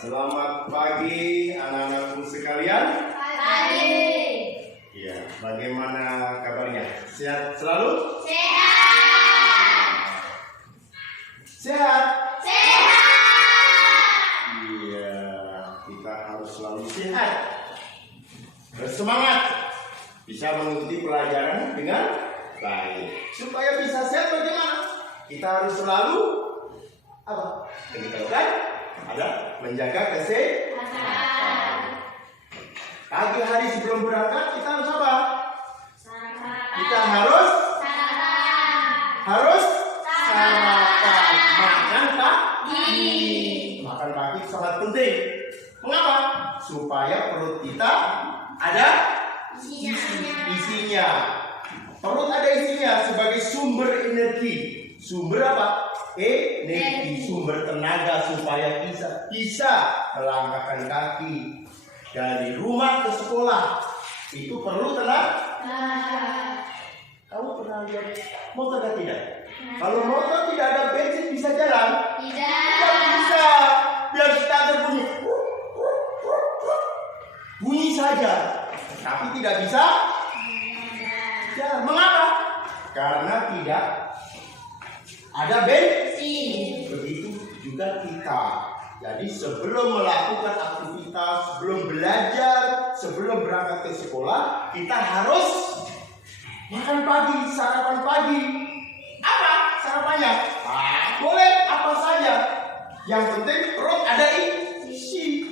Selamat pagi anak-anakku sekalian. Pagi. Ya, bagaimana kabarnya? Sehat selalu? Sehat. Sehat? Sehat. Iya, kita harus selalu sehat. Bersemangat. Bisa mengikuti pelajaran dengan baik. Supaya bisa sehat bagaimana? Kita harus selalu apa? Kan? Ada menjaga kesehatan. Pagi hari sebelum berangkat kita harus apa? Kita harus sarapan. Makan pagi. Makan pagi sangat penting. Mengapa? Supaya perut kita ada isinya. Perut ada isinya sebagai sumber energi. Sumber apa? Energi, sumber tenaga supaya bisa melangkahkan kaki dari rumah ke sekolah. Itu perlu tenaga. Kamu pernah lihat motor atau tidak? Kalau motor tidak ada bensin bisa jalan? Tidak bisa. Biar kita berbunyi, bunyi saja, tapi tidak bisa jalan. Mengapa? Karena tidak ada bensin. Begitu juga kita. Jadi sebelum melakukan aktivitas, sebelum belajar, sebelum berangkat ke sekolah, kita harus makan pagi, sarapan pagi. Apa sarapannya? Boleh apa saja. Yang penting perut ada isi.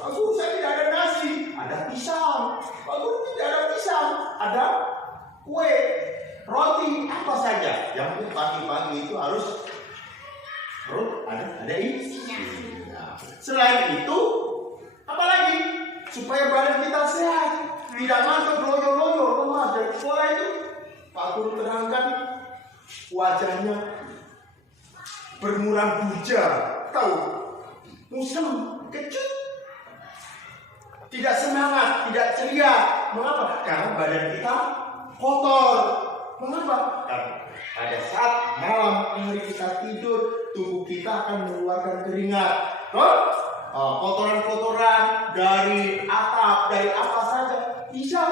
Bagus, saya tidak ada nasi, ada pisang. Bagus, tidak ada pisang, ada kue, roti, apa saja. Yang penting pagi-pagi itu harus perut ada isinya. Nah, selain itu, apalagi supaya badan kita sehat, tidak ngantuk loyo-loyo, lemah. Dari sekolah itu, Pak Guru terangkan wajahnya bermuram buja, tahu? Musem, kecut, tidak semangat, tidak ceria. Mengapa? Karena badan kita kotor. Mengapa? Karena pada saat malam hari kita tidur, tubuh kita akan mengeluarkan keringat. Kotoran-kotoran dari atap, dari apa saja bisa.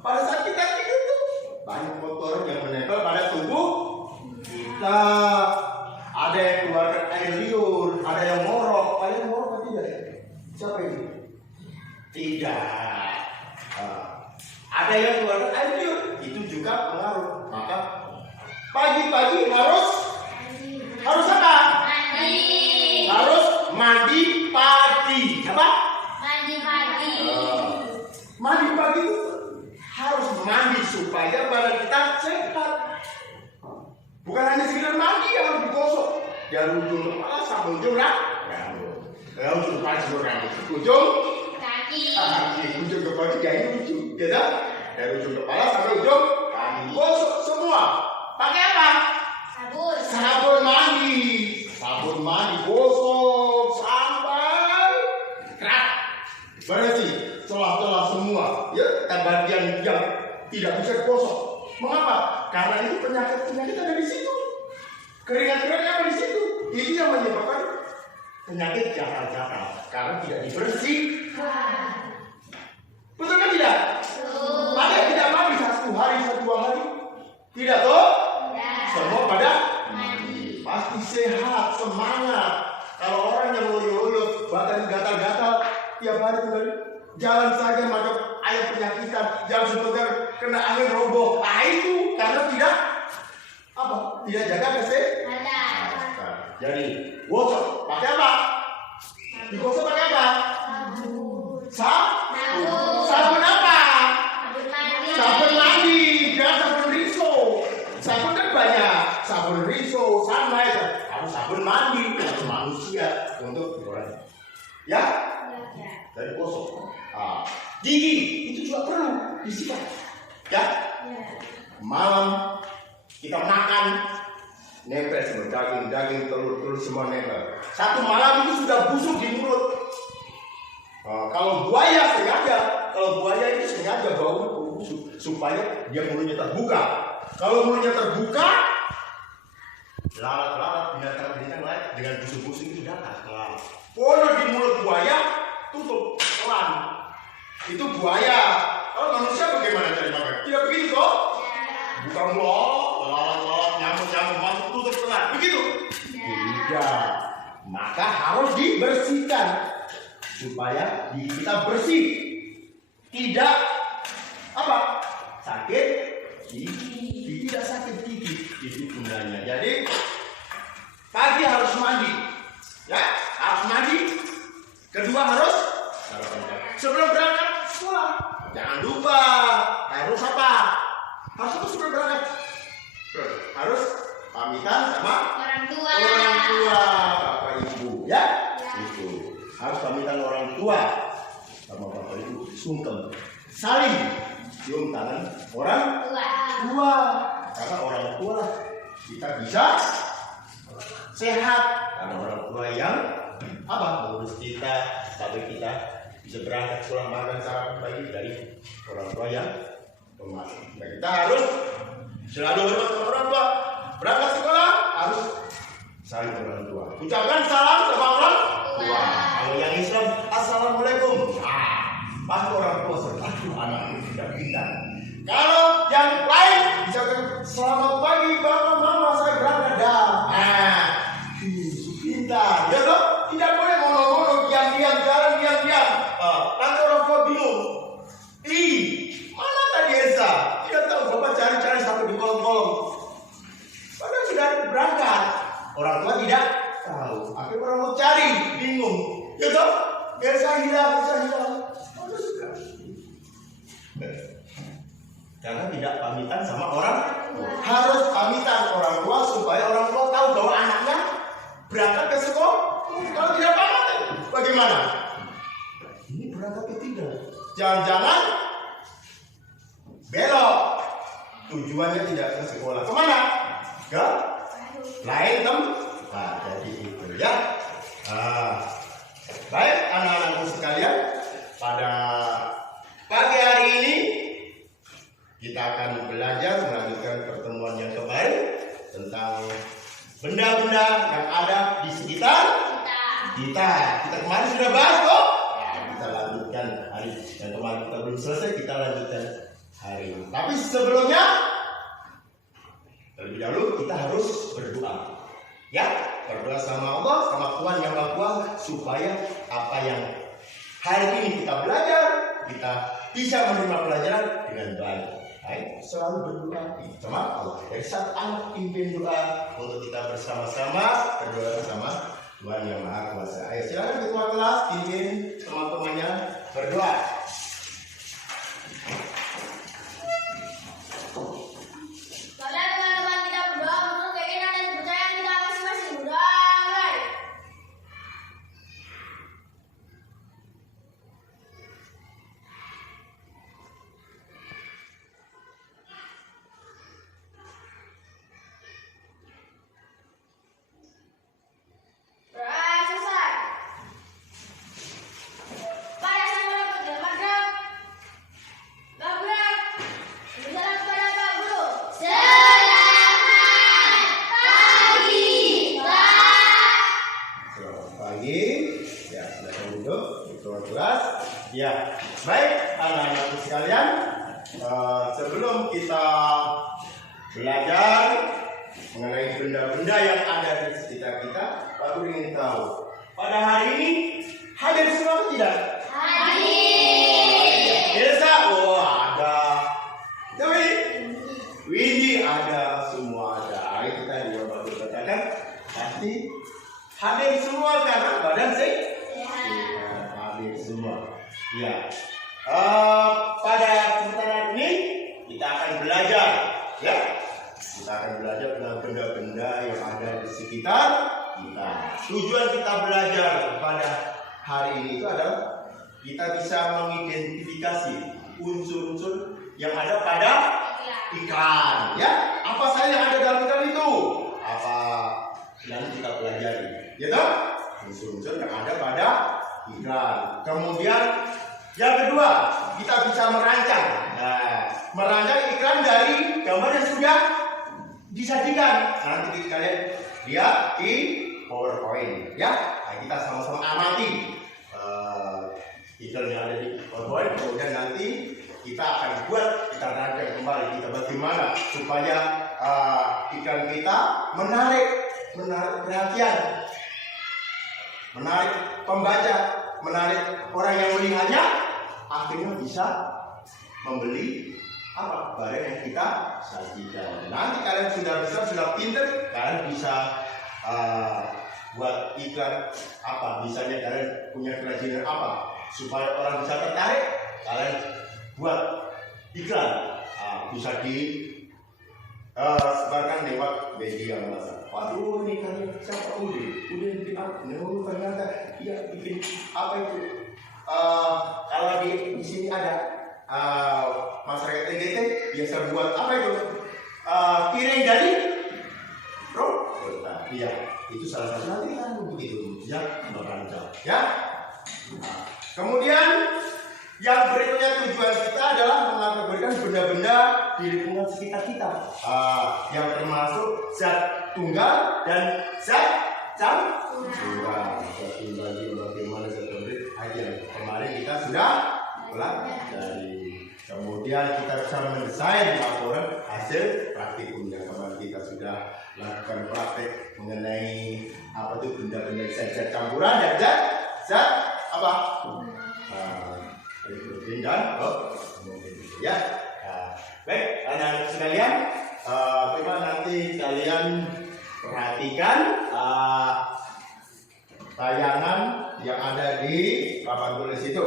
Pada saat kita tidur itu banyak kotoran yang menempel pada tubuh kita. Ada yang keluarkan air liur, ada yang ngorok. Ada yang ngorok atau tidak? Siapa ini? Tidak. Ada yang keluarkan air liur, itu juga pengaruh. Maka pagi-pagi harus apa? Harus mandi pagi. Apa? Mandi pagi. Mandi pagi itu harus mandi supaya badan kita sehat. Bukan hanya sekedar mandi yang harus digosok. Dari ujung kepala sampai ujung ujung kepala sampai rambut. Ujung Kaki. Ujung kepala dari ujung. Dari ujung kepala sampai ujung kaki. Gosok semua. Pakai apa? Sabun mandi. Sabun mandi gosok sampai kerak. Bersih. Celah-celah semua. Ya, bagian yang tidak bisa digosok. Mengapa? Karena itu penyakit ada di situ. Keringat-keringat ada di situ. Ini yang menyebabkan penyakit gatal-gatal karena tidak dibersihkan. Betul kan tidak? Ada yang tidak mandi satu hari, dua hari? Tidak toh? Semua pada mandi. Pasti sehat, semangat. Kalau orang yang loyo-loyo, badan gatal-gatal tiap hari tinggal jalan saja maka ayam penyakitan, jalan sebentar kena angin roboh. Itu karena tidak apa? Tidak jaga kesehatan. Jadi gosok pakai apa? Digosok pakai apa? Sabun apa? Sabun mandi. Jangan sabun riso. Sabun kan banyak. Sabun riso, sunlight. Harus sabun mandi untuk manusia untuk orang. Ya? Dari gosok. Gigi itu juga perlu disikat. Ya? Malam kita makan nempel semua daging, telur semua nempel. Satu malam itu sudah busuk di mulut. Kalau buaya itu sengaja bau busuk supaya dia mulutnya terbuka. Kalau mulutnya terbuka, lalat-lalat, binatang-binatang lain dengan busuk-busuk itu datang. Kalau di mulut buaya tutup pelan. Itu buaya. Kalau manusia bagaimana cari makan? Tidak begitu kok. Bukan lalat-lalat, nyamuk-nyamuk masuk tutup pelan. Begitu? Tidak. Maka harus dibersihkan supaya diri kita bersih. Tidak apa? Sakit gigi. Tidak sakit gigi. Itu gunanya. Jadi pagi harus mandi. Ya, harus mandi. Kedua harus sebelum berangkat sekolah. Jangan lupa harus apa? Harus apa sebelum berangkat? Harus pamitan sama Orang tua. orang tua, bapak ibu, ya? Itu harus pamitan orang tua sama bapak ibu. Sungkem, saling cium tangan orang tua, karena orang tua kita bisa sehat, karena orang tua yang apa? Mengurus kita sampai kita bisa berangkat sekolah makan sarapan pagi dari orang tua yang pemalas. Nah, kita harus selalu hormat sama orang tua. Berangkat sekolah harus saling orang tua. Ucapkan salam sama orang tua. Kalau yang Islam, assalamualaikum. Pasti orang tua selalu anakku sudah pintar. Kalau yang lain bisa selamat pagi bapak mama saya berangkat dah. Pintar, ya toh? Tidak boleh mono-mono, diam-diam, jalan diam-diam. Nanti orang tua bingung. Mana tadi Esa? Tidak tahu, bapak cari-cari sampai di kolong-kolong. Padahal sudah berangkat. Orang tua tidak tahu. Akhirnya orang mau cari, bingung. Ya toh? Esa hilang. Karena tidak pamitan sama orang tua. Harus pamitan orang tua supaya orang tua tahu bahwa anaknya berangkat ke sekolah. Kalau tidak pamit, bagaimana? Ini berangkat ke tidak. Jangan-jangan belok. Tujuannya tidak ke sekolah. Kemana? Ke lain tempat. Jadi itu ya. Baik anak-anakku sekalian, pada pagi hari ini kita akan belajar melanjutkan pertemuan yang kemarin tentang benda-benda yang ada di sekitar kita. Kita kemarin sudah bahas kok. Kita lanjutkan hari yang kemarin kita belum selesai, kita lanjutkan hari ini. Tapi sebelumnya terlebih dahulu kita harus berdoa. Ya, berdoa sama Allah, sama Tuhan yang Maha Kuasa supaya apa yang hari ini kita belajar, kita bisa menerima pelajaran dengan baik. Baik, selalu berdoa sama Allah. Dari saat anak pimpin doa untuk kita bersama-sama berdoa bersama Tuhan yang Maha Kuasa. Ayo silakan ketua kelas pimpin teman-temannya berdoa. Ya, baik anak-anakku sekalian, sebelum kita belajar mengenai benda-benda yang ada di sekitar kita, aku ingin tahu pada hari ini hadir semua atau tidak? Hadir. Desa, oh ada. Tapi Windy ada, semua ada. Hari kita juga baru katakan pasti hadir semua karena badan sehat. Hadir semua. Ya, pada kesempatan ini kita akan belajar, ya. Kita akan belajar tentang benda-benda yang ada di sekitar kita. Tujuan kita belajar pada hari ini itu adalah kita bisa mengidentifikasi unsur-unsur yang ada pada ikan, ya. Apa saja yang ada dalam ikan itu? Apa yang kita pelajari, ya toh? Unsur-unsur yang ada pada ikan. Kemudian yang kedua, kita bisa merancang. Nah, merancang iklan dari gambar yang sudah disajikan. Nanti kalian dia di PowerPoint ya. Nah, kita sama-sama amati iklan yang ada di PowerPoint. Kemudian nanti kita akan kita rancang kembali kita bagaimana supaya iklan kita menarik perhatian, menarik pembaca, menarik orang yang melihatnya, akhirnya bisa membeli barang yang kita sajikan. Nanti kalian sudah besar, sudah pinter, kalian bisa buat iklan misalnya kalian punya kerajinan supaya orang bisa tertarik, kalian buat iklan, bisa sebarkan lewat media massa. Waduh, ini kan siapa Udin bikin apa? Ternyata dia bikin apa itu? Kalau di sini ada masyarakat TGT biasa buat apa itu? Piring dari Rob. Iya, itu salah satu nanti kan begitu ya, merancang ya. Kemudian yang berikutnya tujuan kita adalah mengategorikan benda-benda di lingkungan sekitar kita, yang termasuk zat tunggal dan zat campuran. Zat tunggal itu bagaimana zat campuran? Kemarin kita sudah pelajari. Kemudian kita bisa mendesain laporan hasil praktikumnya. Kemarin kita sudah lakukan praktek mengenai apa itu benda-benda zat campuran dan zat protein dan ya. Baik, anak-anak sekalian, coba nanti kalian perhatikan tayangan yang ada di papan tulis itu.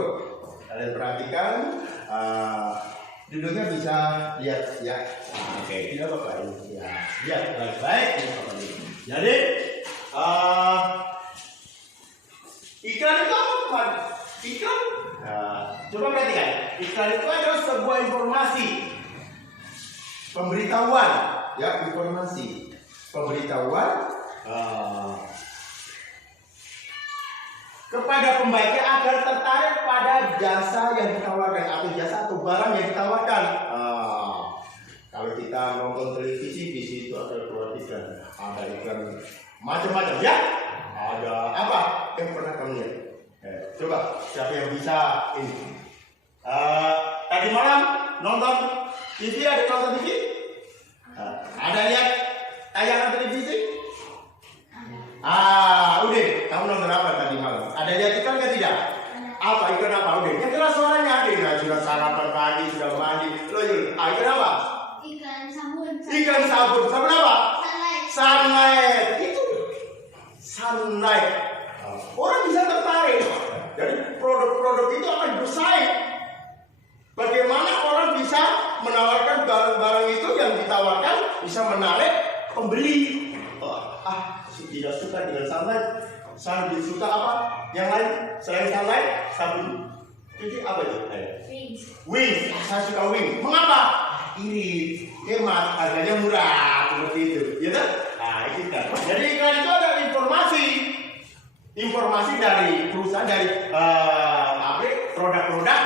Kalian perhatikan, duduknya bisa lihat ya. Oke, tidak apa-apa ya. Lihat baik-baik. Jadi iklan itu apa? Iklan, coba perhatikan. Iklan itu adalah sebuah informasi, pemberitahuan, ya, informasi, pemberitahuan kepada pembaca agar tertarik pada jasa yang ditawarkan atau jasa atau barang yang ditawarkan. Kalau kita nonton televisi, di situ ada keluar iklan, ada iklan macam-macam ya. Ada apa yang pernah kamu lihat? Coba siapa yang bisa ini? Tadi malam nonton TV, ada nonton TV? Ada lihat tayangan televisi? Udah, kamu nonton apa tadi malam? Ada lihat iklan nggak tidak? Apa iklan apa? Udah, yang keras suaranya ada. Sudah sarapan pagi, sudah mandi. Iklan apa? Iklan sabun. Iklan sabun. Sabun apa? Sunlight. Itu Sunlight. Orang bisa tertarik. Jadi produk-produk itu akan bersaing. Bagaimana orang bisa menawarkan barang-barang itu yang ditawarkan bisa menarik pembeli. Tidak suka dengan Sunlight, saya lebih suka apa? Yang lain selain Sunlight, sabun. Jadi apa itu? Wings. Saya suka Wings. Mengapa? Irit, hemat, harganya murah, seperti itu, ya kan? Itu kan. Jadi iklan itu ada informasi dari perusahaan, dari pabrik, produk-produk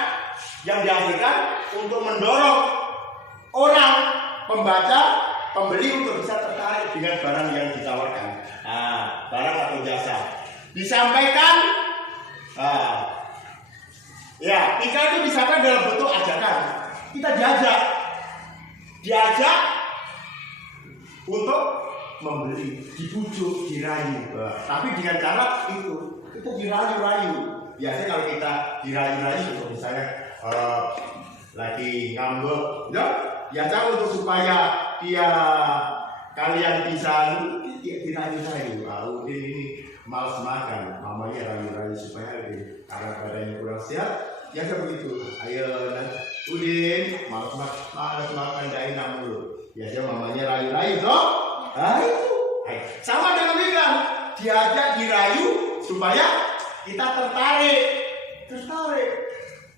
yang dihasilkan untuk mendorong orang, pembaca, pembeli untuk bisa tertarik dengan barang yang ditawarkan, barang atau jasa. Disampaikan, ya, iklan itu disampaikan dalam bentuk ajakan. Kita diajak untuk membeli, dibujuk, dirayu. Tapi dengan cara itu kita dirayu-rayu. Biasanya kalau kita dirayu-rayu, misalnya lagi ngambek, diajak untuk supaya kalian bisa dirayu-rayu. Ini malas makan, mamanya rayu-rayu supaya karena badannya kurang sehat. Biasa begitu. Ayo, Udin, malas makan, tidak enak dulu. Biasanya mamanya rayu-rayu, toh? Itu sama dengan iklan, diajak dirayu supaya kita tertarik.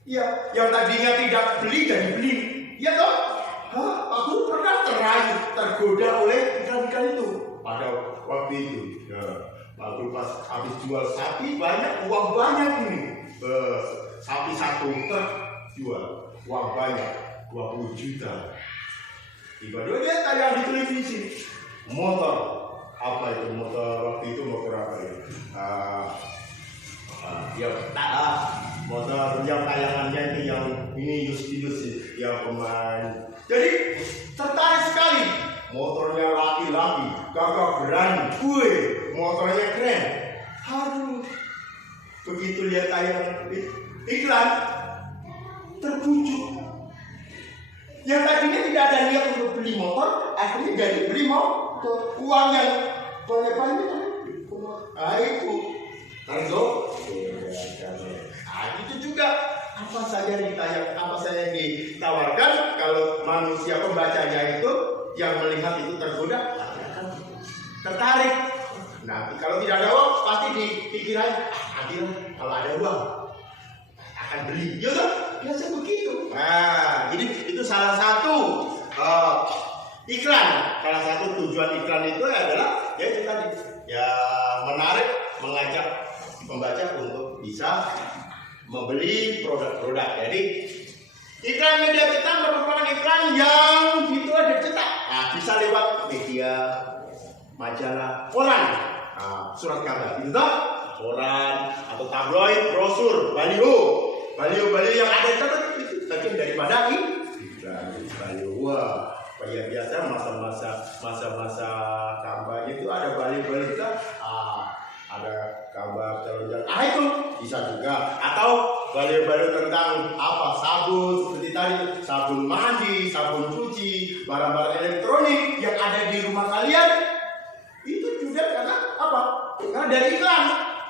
Ya, yang tadinya tidak beli jadi beli, ya toh? Aku pernah tergoda oleh iklan-iklan itu pada waktu itu. Ya, waktu pas habis jual sapi banyak, uang banyak ini. Sapi satu terjual, uang banyak, 20 juta. Tiba-tiba dia tayang di televisi, motor apa itu motor waktu itu motor apa ya? Motor yang tayangannya itu yang ini Justinus yang pemain. Jadi tertarik sekali. Motornya laki-laki, gagah berani, motornya keren. Aduh, begitu lihat tayangan iklan, terbujuk. Yang tadinya tidak ada niat untuk beli motor, akhirnya jadi beli motor. Uang yang banyak-banyak, itu Tarzo. Itu juga apa saja yang ditawarkan kalau manusia pembacanya itu yang melihat itu tergoda akan tertarik. Nah, kalau tidak ada uang pasti dipikiran kalau ada uang akan beli, ya kan? Biasa begitu. Nah, jadi itu salah satu iklan. Salah satu tujuan iklan itu adalah ya itu tadi, ya menarik, mengajak pembaca untuk bisa membeli produk-produk. Jadi iklan media cetak merupakan iklan yang itu ada cetak. Nah, bisa lewat media, majalah, koran, surat kabar, itu toh, koran atau tabloid, brosur, baliho yang ada itu bagian daripada iklan baliho. Wah, ya biasa masa-masa kampanye itu ada baliho itu, ada kabar telunjuk. Itu bisa juga. Atau baliho tentang apa, sabun seperti tadi, sabun mandi, sabun cuci, barang-barang elektronik yang ada di rumah kalian. Itu juga karena apa? Karena dari iklan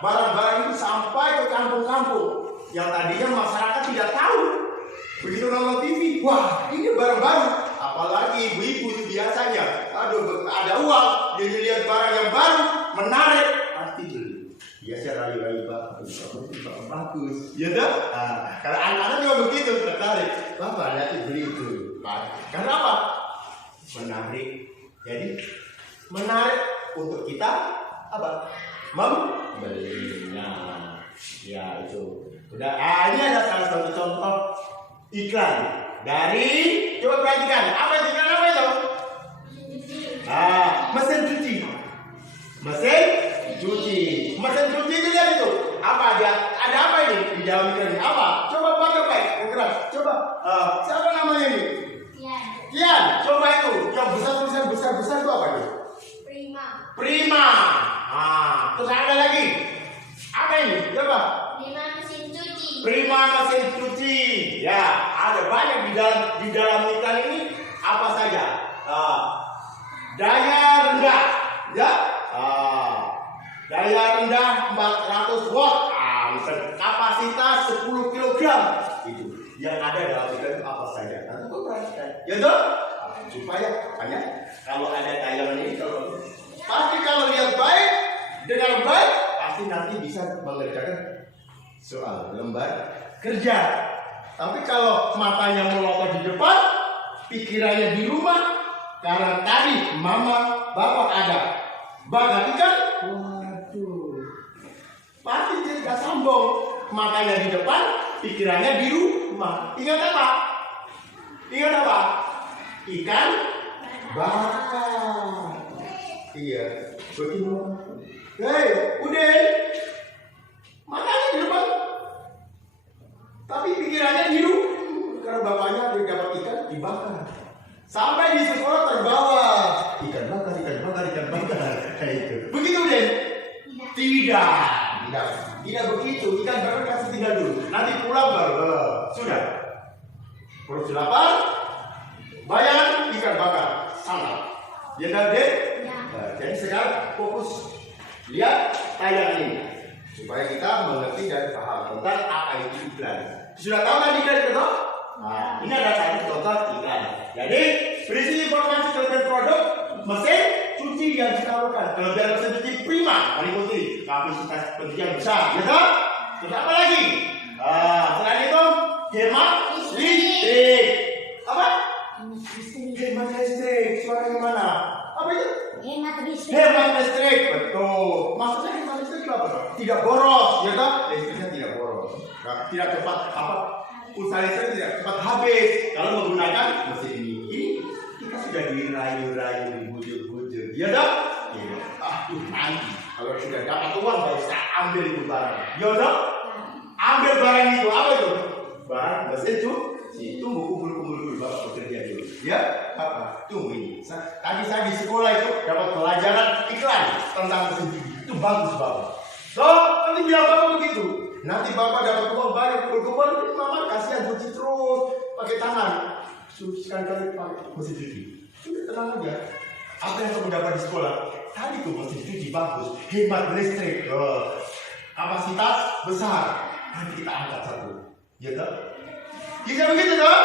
barang-barang itu sampai ke kampung-kampung yang tadinya masyarakat tidak tahu. Begitu nonton TV, wah ini barang baru. Apalagi ibu-ibu itu biasanya, aduh ada uang, dia lihat barang yang baru, menarik, pasti beli. Biasa rayu-rayu bagus, ya dah. Kalau anak-anak juga begitu tertarik, bapak lihat beli itu. Karena apa? Menarik. Jadi menarik untuk kita apa? Membelinya. Ya itu. Udah. Ini ada salah satu contoh iklan dari, coba perhatikan, apa itu iklan apa itu? Mesin cuci. Mesin cuci itu lihat itu. Apa dia? Ada apa ini di dalam iklan ini? Apa? Coba pakai keras. Coba. Siapa namanya ini? Kian. Coba itu. Yang besar itu apa itu? Prima. Terus ada lagi. Apa ini? Coba. Prima mesin cuci. Ya, ada banyak di dalam iklan ini. Apa saja? Daya rendah. Ya. Daya rendah 400 watt. Kapasitas 10 kg. Itu. Yang ada dalam iklan itu apa saja? Nanti kau perhatikan. Ya toh? Supaya banyak. Kalau ada tayangan ini, pasti kalau lihat baik, dengar baik, pasti nanti bisa mengerjakan soal lembar kerja. Tapi kalau matanya melotot di depan, pikirannya di rumah, karena tadi mama bapak ada bakat ikan, waduh, pasti tidak sambung. Matanya di depan, pikirannya di rumah. Ingat apa? Ikan bakar. Iya, bagaimana? Hei, udah. Matanya di depan, tapi pikirannya di rumah. Karena bapaknya dapat ikan dibakar. Sampai di sekolah terbawa ikan bakar. Kayak itu. Begitu deh? Tidak begitu. Ikan bakar kasih tinggal dulu. Nanti pulang baru sudah. Perut lapar, bayar ikan bakar, sangat. Ya deh. Jadi sekarang fokus lihat tayangan ini supaya kita mengerti dan paham tentang apa itu iklan. Sudah tahu tadi kan itu? Ini ada satu contoh iklan. Jadi berisi informasi tentang produk mesin cuci yang ditawarkan. Kelebihan mesin cuci Prima meliputi kapasitas pencucian besar, ya kan? Terus apa lagi? Selain itu hemat listrik. Apa? Hemat listrik. Suaranya mana? Apa itu? Hemat listrik, betul. Maksudnya hemat listrik itu apa? Tidak boros, ya kan? Listriknya tidak boros. Tidak cepat usaha listrik tidak cepat habis kalau menggunakan mesin ini. Kita sudah dirayu-rayu, dibujuk-bujuk, ya kan? nanti kalau sudah dapat uang baru saya ambil itu barang. Ya dong? Ambil barang itu apa itu? Barang mesin cuci. Tunggu kumpul dulu bapak bekerja dulu. Ya, apa? Tunggu ini. Tadi saya di sekolah itu dapat pelajaran iklan tentang mesin cuci. Itu bagus bapak. So, nanti biar bapak begitu. Nanti bapak dapat uang banyak kumpul, mama kasihan cuci terus pakai tangan. Cuci sekali-kali pakai mesin cuci. Sudah tenang aja. Apa yang kamu dapat di sekolah? Tadi tuh mesin cuci bagus, hemat listrik, kapasitas besar. Nanti kita angkat satu, ya toh? Bisa begitu toh?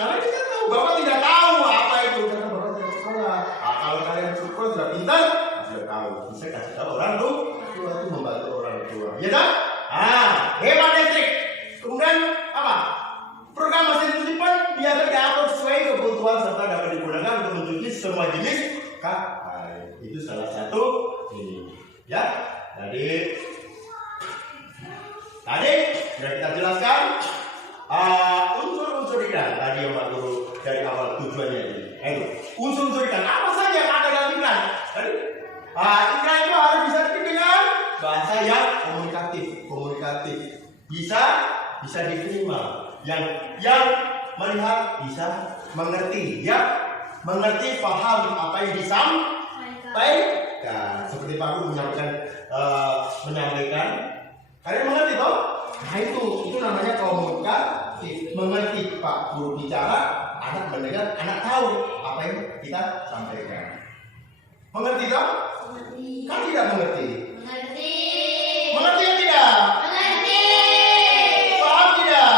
Karena kita tahu, bapak tidak tahu apa itu karena bapak tidak sekolah. Kalau kalian sekolah sudah pintar, sudah tahu. Bisa kasih tahu orang tuh, itu membantu orang tua, ya toh? Hemat listrik. Kemudian apa? Program mesin cuci pun biasa diatur sesuai kebutuhan serta dapat digunakan untuk mencuci semua jenis kapal. Itu salah satu ini, ya. Tadi sudah kita jelaskan unsur-unsur iklan tadi yang Pak Guru dari awal tujuannya ini. Unsur-unsur iklan apa saja yang ada dalam iklan? Tadi iklan itu harus bisa dengan bahasa yang komunikatif, bisa diterima. Yang melihat bisa mengerti, ya, mengerti, paham apa yang disampaikan. Seperti Pak Guru menyampaikan, kalian mengerti toh? Nah itu namanya komunikatif. Mengerti Pak Guru bicara, anak mendengar, anak tahu apa yang kita sampaikan. Mengerti toh? Mengerti. Kan tidak mengerti? Mengerti. Mengerti atau tidak? Mengerti. Paham tidak?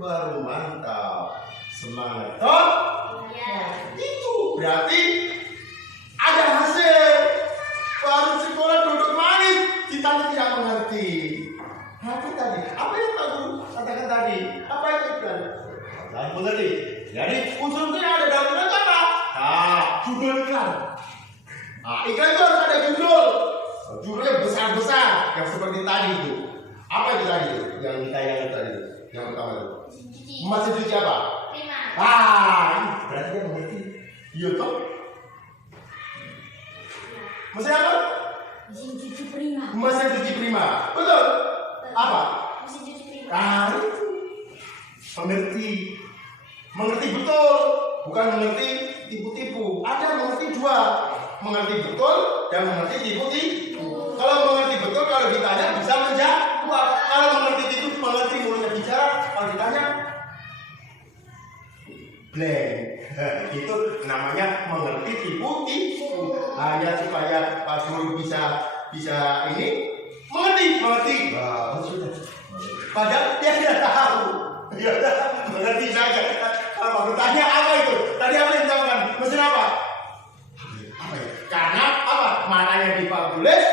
Paham. Mantap, semangat toh? Ya. Itu berarti ada hasil. Baru sekolah duduk manis, kita tidak mengerti. Apa tadi? Apa yang Pak Guru katakan tadi? Apa itu iklan? Saya mengerti. Jadi unsur-unsurnya ada dalam iklan apa? Judul iklan. Iklan itu harus ada judul. Judulnya besar-besar, yang seperti tadi itu. Apa itu tadi itu? Yang ditayangkan tadi itu? Yang pertama itu. Mesin cuci apa? Prima. Berarti dia mengerti. Iya toh? Mesin apa? Mesin cuci prima. Mesin cuci prima. Betul? Apa? Mesin cuci prima. Itu. Mengerti betul, bukan mengerti tipu-tipu. Ada mengerti dua, mengerti betul dan mengerti tipu-tipu. Kalau mengerti betul, kalau ditanya bisa menjawab. Kalau mengerti tipu, mengerti mulutnya bicara, kalau ditanya blank. Itu namanya mengerti tipu-tipu. Hanya supaya Pak Guru bisa ini mengerti. Sudah. Padahal dia tidak tahu. Dia mengerti saja. Kalau bertanya apa itu? Tadi apa yang dikatakan? Mesin apa? Apa ya? Karena apa? Matanya di Pak Gules,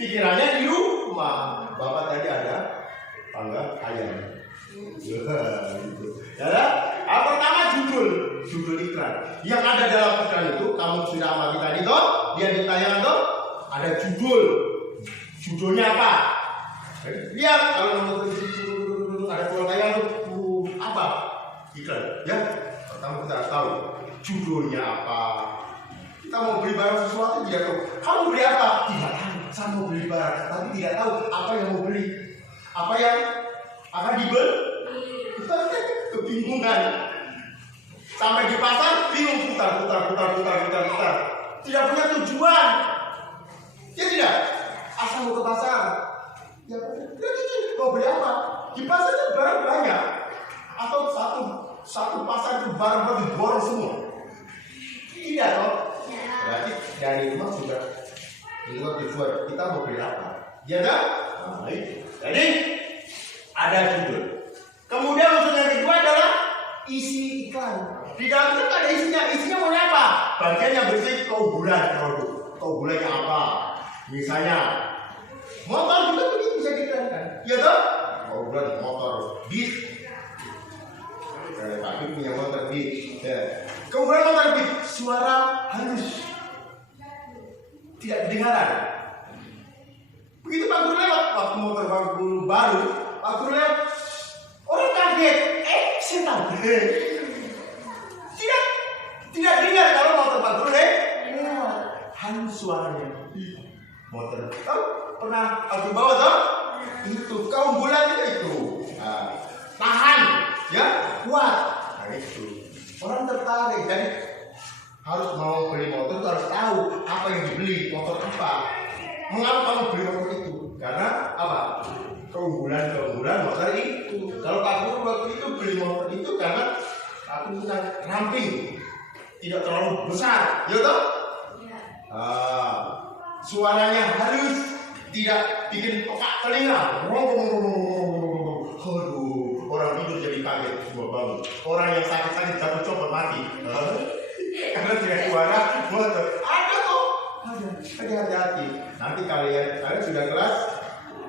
pikirannya di rumah. Bapak tadi ada panggang ayam. Gitu. Ya, pertama judul iklan. Yang ada dalam iklan itu kamu sudah amati tadi toh? Dia ditayang toh? Ada judulnya apa? Lihat kalau nomor ada pulau tayang tuh apa? Iklan, ya. Pertama kita harus tahu judulnya apa. Kita mau beli barang sesuatu tidak tahu. Kamu beli apa? Tidak tahu. Saya mau beli barang, tapi tidak tahu apa yang mau beli. Apa yang akan dibeli? Kebingungan. Sampai di pasar bingung putar. Tidak punya tujuan. Ya tidak. Asal mau ke pasar. Ya, mau beli apa? Di pasar itu barang banyak. Atau satu pasar itu barang diborong semua. Tidak toh? Berarti dari rumah sudah di luar tujuan kita mau beli apa? Ya kan? Jadi ada judul. Kemudian unsur yang kedua adalah isi iklan. Di dalam itu ada isinya. Isinya mau apa? Bagian yang bersih keunggulan produk. Keunggulannya apa? Misalnya motor juga begitu bisa diiklankan. Ya toh? Keunggulan motor Beat. Pak Guru punya motor Beat. Ya. Keunggulan motor Beat, suara halus. Tidak kedengaran. Begitu Pak Guru lewat, waktu motor Pak Guru baru, Pak Guru lewat, orang kaget. Setan. Tidak dengar kalau motor Pak Guru lewat. halus suaranya. Motor. Tahu? Pernah aku bawa toh? Itu keunggulan itu. Nah, tahan, ya, kuat. Nah itu. Orang tertarik. Jadi harus mau beli motor itu harus tahu apa yang dibeli, motor apa. Mengapa kamu beli motor itu? Karena apa? Keunggulan motor itu. Kalau Pak Guru waktu itu beli motor itu karena aku punya ramping, tidak terlalu besar, ya toh? Suaranya halus, tidak bikin pekak telinga. Aduh, orang tidur jadi kaget semua bangun. Orang yang sakit-sakit jatuh copot mati. Karena tidak suara motor. Ada kok. Ada. Hati-hati. Nanti kalian sudah kelas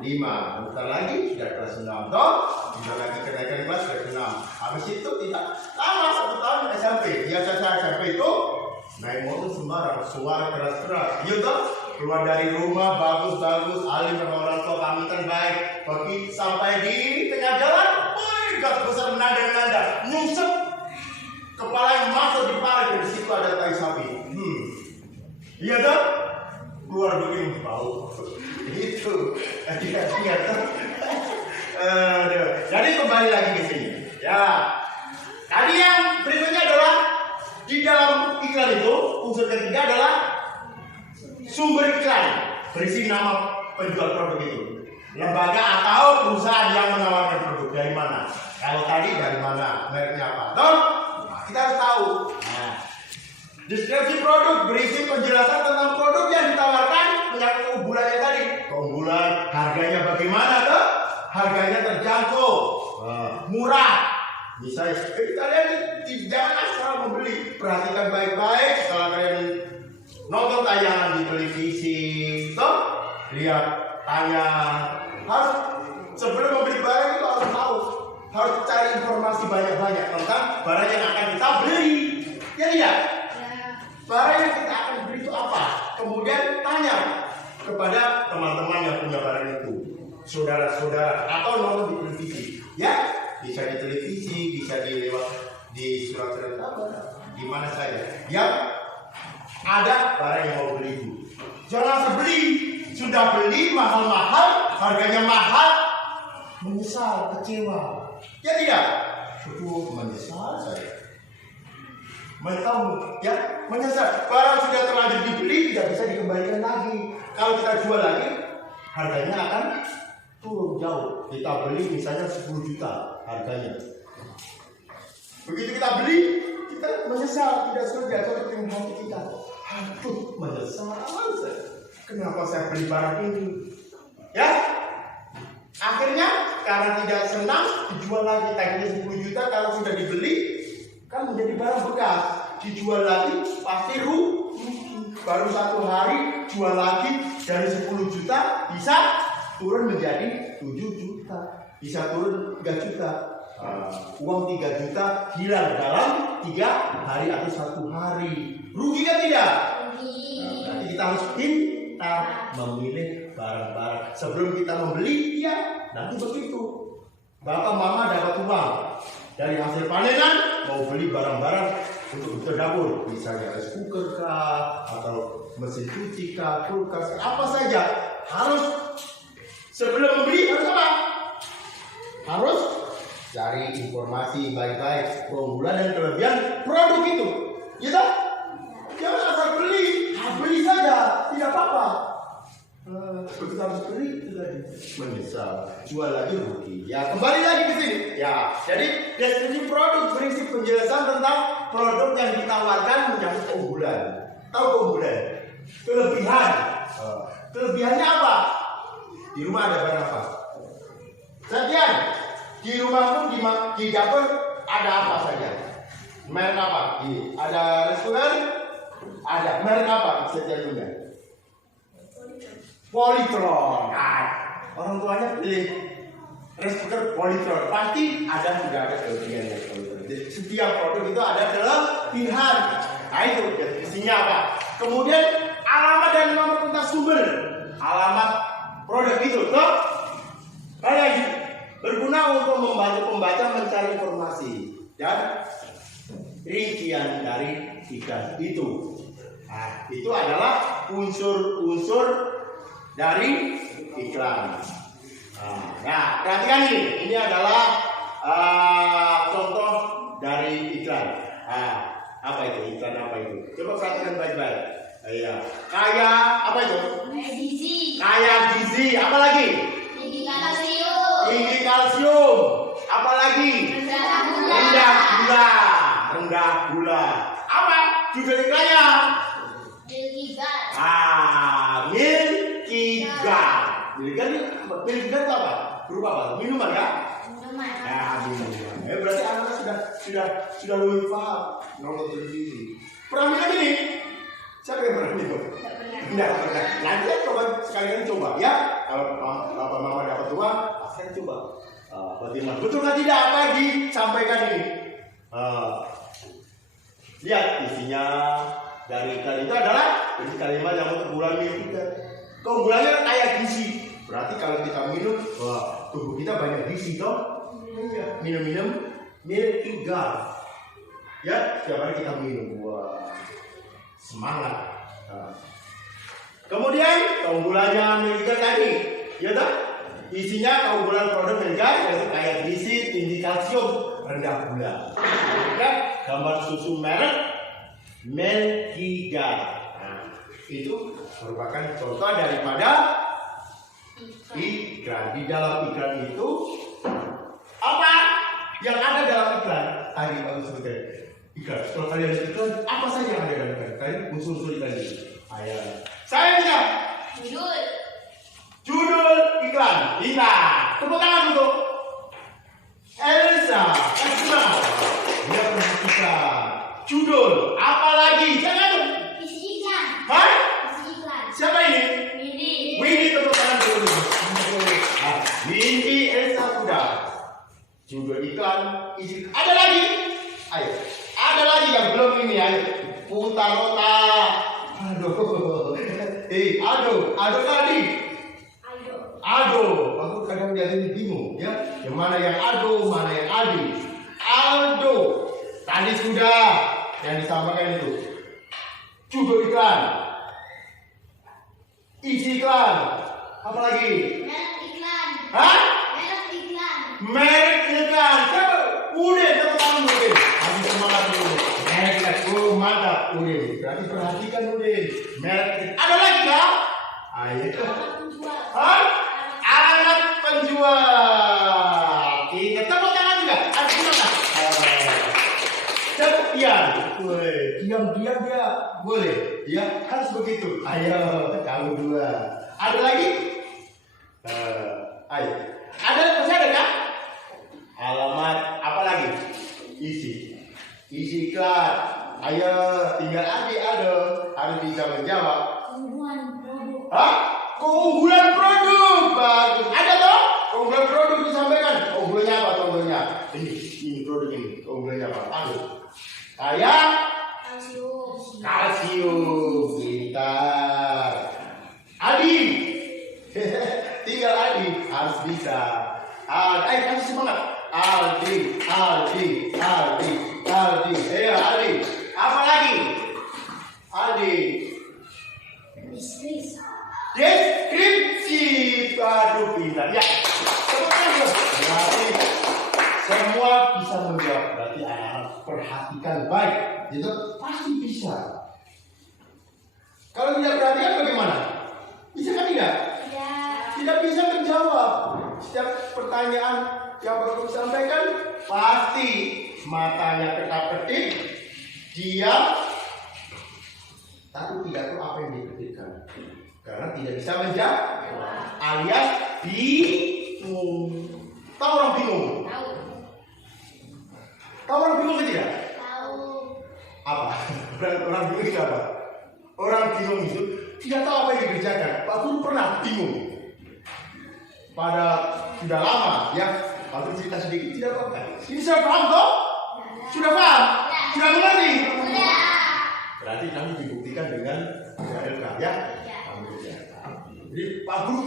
5. Bentar lagi sudah kelas 6. Toh? Sudah lagi kenaikan kelas sudah 6. Habis itu tidak lama 1 tahun SMP. Biasa saya SMP itu naik motor sembarang, suara keras-keras. Iya toh? Keluar dari rumah bagus-bagus, alim sama orang tua pamitan baik. Begitu sampai di tengah jalan, gas besar menanda-nanda, nyungsep kepala yang masuk di parkir. Di situ ada tai sapi. Iya toh? Keluar begini bau. Itu. Iya toh? Jadi kembali lagi ke sini. Ya. Tadi yang berikutnya adalah di dalam iklan itu unsur ketiga adalah sumber iklan, berisi nama penjual produk itu, lembaga atau perusahaan yang menawarkan produk, dari mana. Kalau tadi dari mana, mereknya apa, toh? Kita harus tahu. Nah, deskripsi produk berisi penjelasan tentang produk yang ditawarkan, menyangkut keunggulannya tadi. Keunggulan, harganya bagaimana, toh? Harganya terjangkau, murah. Misalnya, kalian jangan asal membeli, perhatikan baik-baik. Setelah kalian nonton tayangan di televisi, toh lihat, tanya, harus sebelum membeli barang itu harus tahu, harus cari informasi banyak-banyak tentang barang yang akan kita beli. Ya iya, barang yang kita akan beli itu apa? Kemudian tanya kepada teman-teman yang punya barang itu, saudara-saudara, atau nonton di televisi. Ya, bisa di televisi, bisa di surat-surat kabar, di mana saja. Yang ada barang yang mau beli itu, jangan sebeli, sudah beli mahal-mahal, harganya mahal, menyesal, kecewa. Ya tidak, cukup menyesal saja. Menyesal. Barang sudah terlanjur dibeli, tidak bisa dikembalikan lagi. Kalau kita jual lagi, harganya akan turun jauh. Kita beli misalnya 10 juta harganya. Begitu kita beli, kita menyesal, tidak cocok dengan hati kita. Aduh, menyesal saya. Kenapa saya beli barang ini? Ya, akhirnya karena tidak senang dijual lagi. Tadinya 10 juta, kalau sudah dibeli kan menjadi barang bekas. Dijual lagi pasti rugi. Baru 1 hari jual lagi, dari 10 juta bisa turun menjadi 7 juta, bisa turun 3 juta. Uang 3 juta hilang dalam 3 hari atau 1 hari. Rugi kan tidak? Berarti kita harus pintar memilih barang-barang sebelum kita membeli. Ya, nanti begitu. Bapak mama dapat uang dari hasil panenan, mau beli barang-barang untuk dapur, misalnya rice cooker kah, atau mesin cuci kah, kulkas, apa saja. Harus sebelum membeli harus apa? Harus cari informasi baik-baik, keunggulan dan kelebihan produk itu. Gitu? Jangan asal beli, beli saja, tidak apa-apa. Begitu harus beli, itu tadi menyesal, jual lagi rugi. Ya, kembali lagi ke sini. Ya, jadi deskripsi produk berisi penjelasan tentang produk yang ditawarkan menyangkut keunggulan. Tahu keunggulan? Kelebihan. Kelebihannya apa? Di rumah ada barang apa? Setian, di rumahmu di dapur ada apa saja? Merek apa? Ada restoran? Ada. Merek apa? Setian juga. Polytron. Nah, orang tuanya beli rice cooker Polytron. Pasti ada kelebihannya Polytron. Jadi setiap produk itu ada kelebihan. Nah itu isinya apa? Kemudian alamat dan nomor kontak sumber. Alamat produk itu toh kayak berguna untuk membantu pembaca mencari informasi dan rincian dari iklan itu. Nah, itu adalah unsur-unsur dari iklan. Nah, perhatikan ini adalah contoh dari iklan. Apa itu? Iklan apa itu? Coba perhatikan baik-baik. Iya. Kayak apa itu? Gizi. Kayak gizi. Apa lagi? Tinggi kalsium. Tinggi kalsium. Apa lagi? Rendah gula. Rendah gula. Rendah gula. Apa? Judul iklannya? Milkigat. Milkigat. Milkigat itu apa? Berupa apa? Minuman ya? Minuman. Ya, minuman. Berarti anak-anak sudah lebih paham nonton televisi. Pernah minum ini? Siapa yang pernah minum? Tidak pernah. Nanti coba sekali-kali coba ya. Kalau Bapak Mama dapat uang, pasti coba. Bagaimana? Betul kan tidak apa yang disampaikan ini? Lihat isinya dari iklan itu adalah jadi kalimat yang keunggulan milkigat. Keunggulannya kayak gizi. Berarti kalau kita minum, tubuh kita banyak gizi toh. Iya. Minum milkigat. Ya, setiap hari kita minum. Wah, semangat. Kemudian keunggulannya milkigat tadi, ya toh? Isinya keunggulan produk milkigat yaitu kayak gizi, tinggi kalsium, rendah gula. Ya, gambar susu merek Milkigat. Itu merupakan contoh daripada iklan. Di dalam iklan itu apa yang ada dalam iklan? Tadi bagus sebutkan iklan. Kalau kalian iklan, apa saja yang ada dalam iklan? Tadi unsur-unsur iklan itu. Saya bisa. Judul iklan. Indah. Tepuk tangan untuk Elsa. Dia perhatikan. Judul. Apa lagi? Jangan. Isi iklan. Hah? Isi iklan. Siapa ini? Windy, tepuk tangan dulu. Windy Elsa sudah. Judul iklan, isi. Ada lagi? Ayo. Ada lagi yang belum ini, ayo. Putar otak. Aduh tadi. Aduh. Aku kadang lihat ini bingung ya. Yang mana yang aduh, mana yang adi. Aldo. Tadi sudah yang disampaikan itu. Judul iklan. Isi iklan. Apa lagi? Merek iklan. Hah? Merek iklan. Merek iklan. Coba. Udah, tepuk tangan Udin. Habis semangat dulu. Merek iklan. Oh, mantap Udin. Berarti perhatikan Udin. Merek iklan. Ada lagi nggak? Ayo. Alamat penjual. Hah? Alamat penjual. Ingat, tepuk tangan juga. Ada semangat. Diam. Diam dia. Boleh. Ya, harus begitu. Ayo, kamu dua. Ada lagi? Ayo. Ada masih ada kan? Alamat apa lagi? Isi iklan. Ayo, tinggal ada bisa menjawab. Keunggulan produk. Hah? Keunggulan produk. Bagus. Ada toh? Keunggulan produk disampaikan. Keunggulannya apa? Keunggulannya ini produk ini. Keunggulannya apa? Aduh. Kayak kalsium. Pintar. Adi. Tinggal Adi harus bisa. Kasih semangat. Aldi. Ayo Aldi. Apa lagi? Aldi. Deskripsi. Aduh, pintar. Ya. Berarti semua bisa menjawab. Berarti anak-anak perhatikan baik. Itu pasti bisa. Kalau tidak perhatikan bagaimana? Bisa kan tidak? Tidak bisa menjawab. Setiap pertanyaan yang baru disampaikan pasti matanya ketik, diam, tapi tidak tahu apa yang diketikkan. Karena tidak bisa menjawab, alias bingung. Tahu orang bingung? Tahu orang bingung tidak? Apa? Orang bingung itu apa? Orang bingung itu tidak tahu apa yang dikerjakan. Pak Guru pernah bingung. Pada sudah lama ya. Pak Guru cerita sedikit tidak apa-apa. Ini sudah paham toh? Sudah paham? Sudah mengerti? Berarti nanti dibuktikan dengan LK ya. Jadi Pak Guru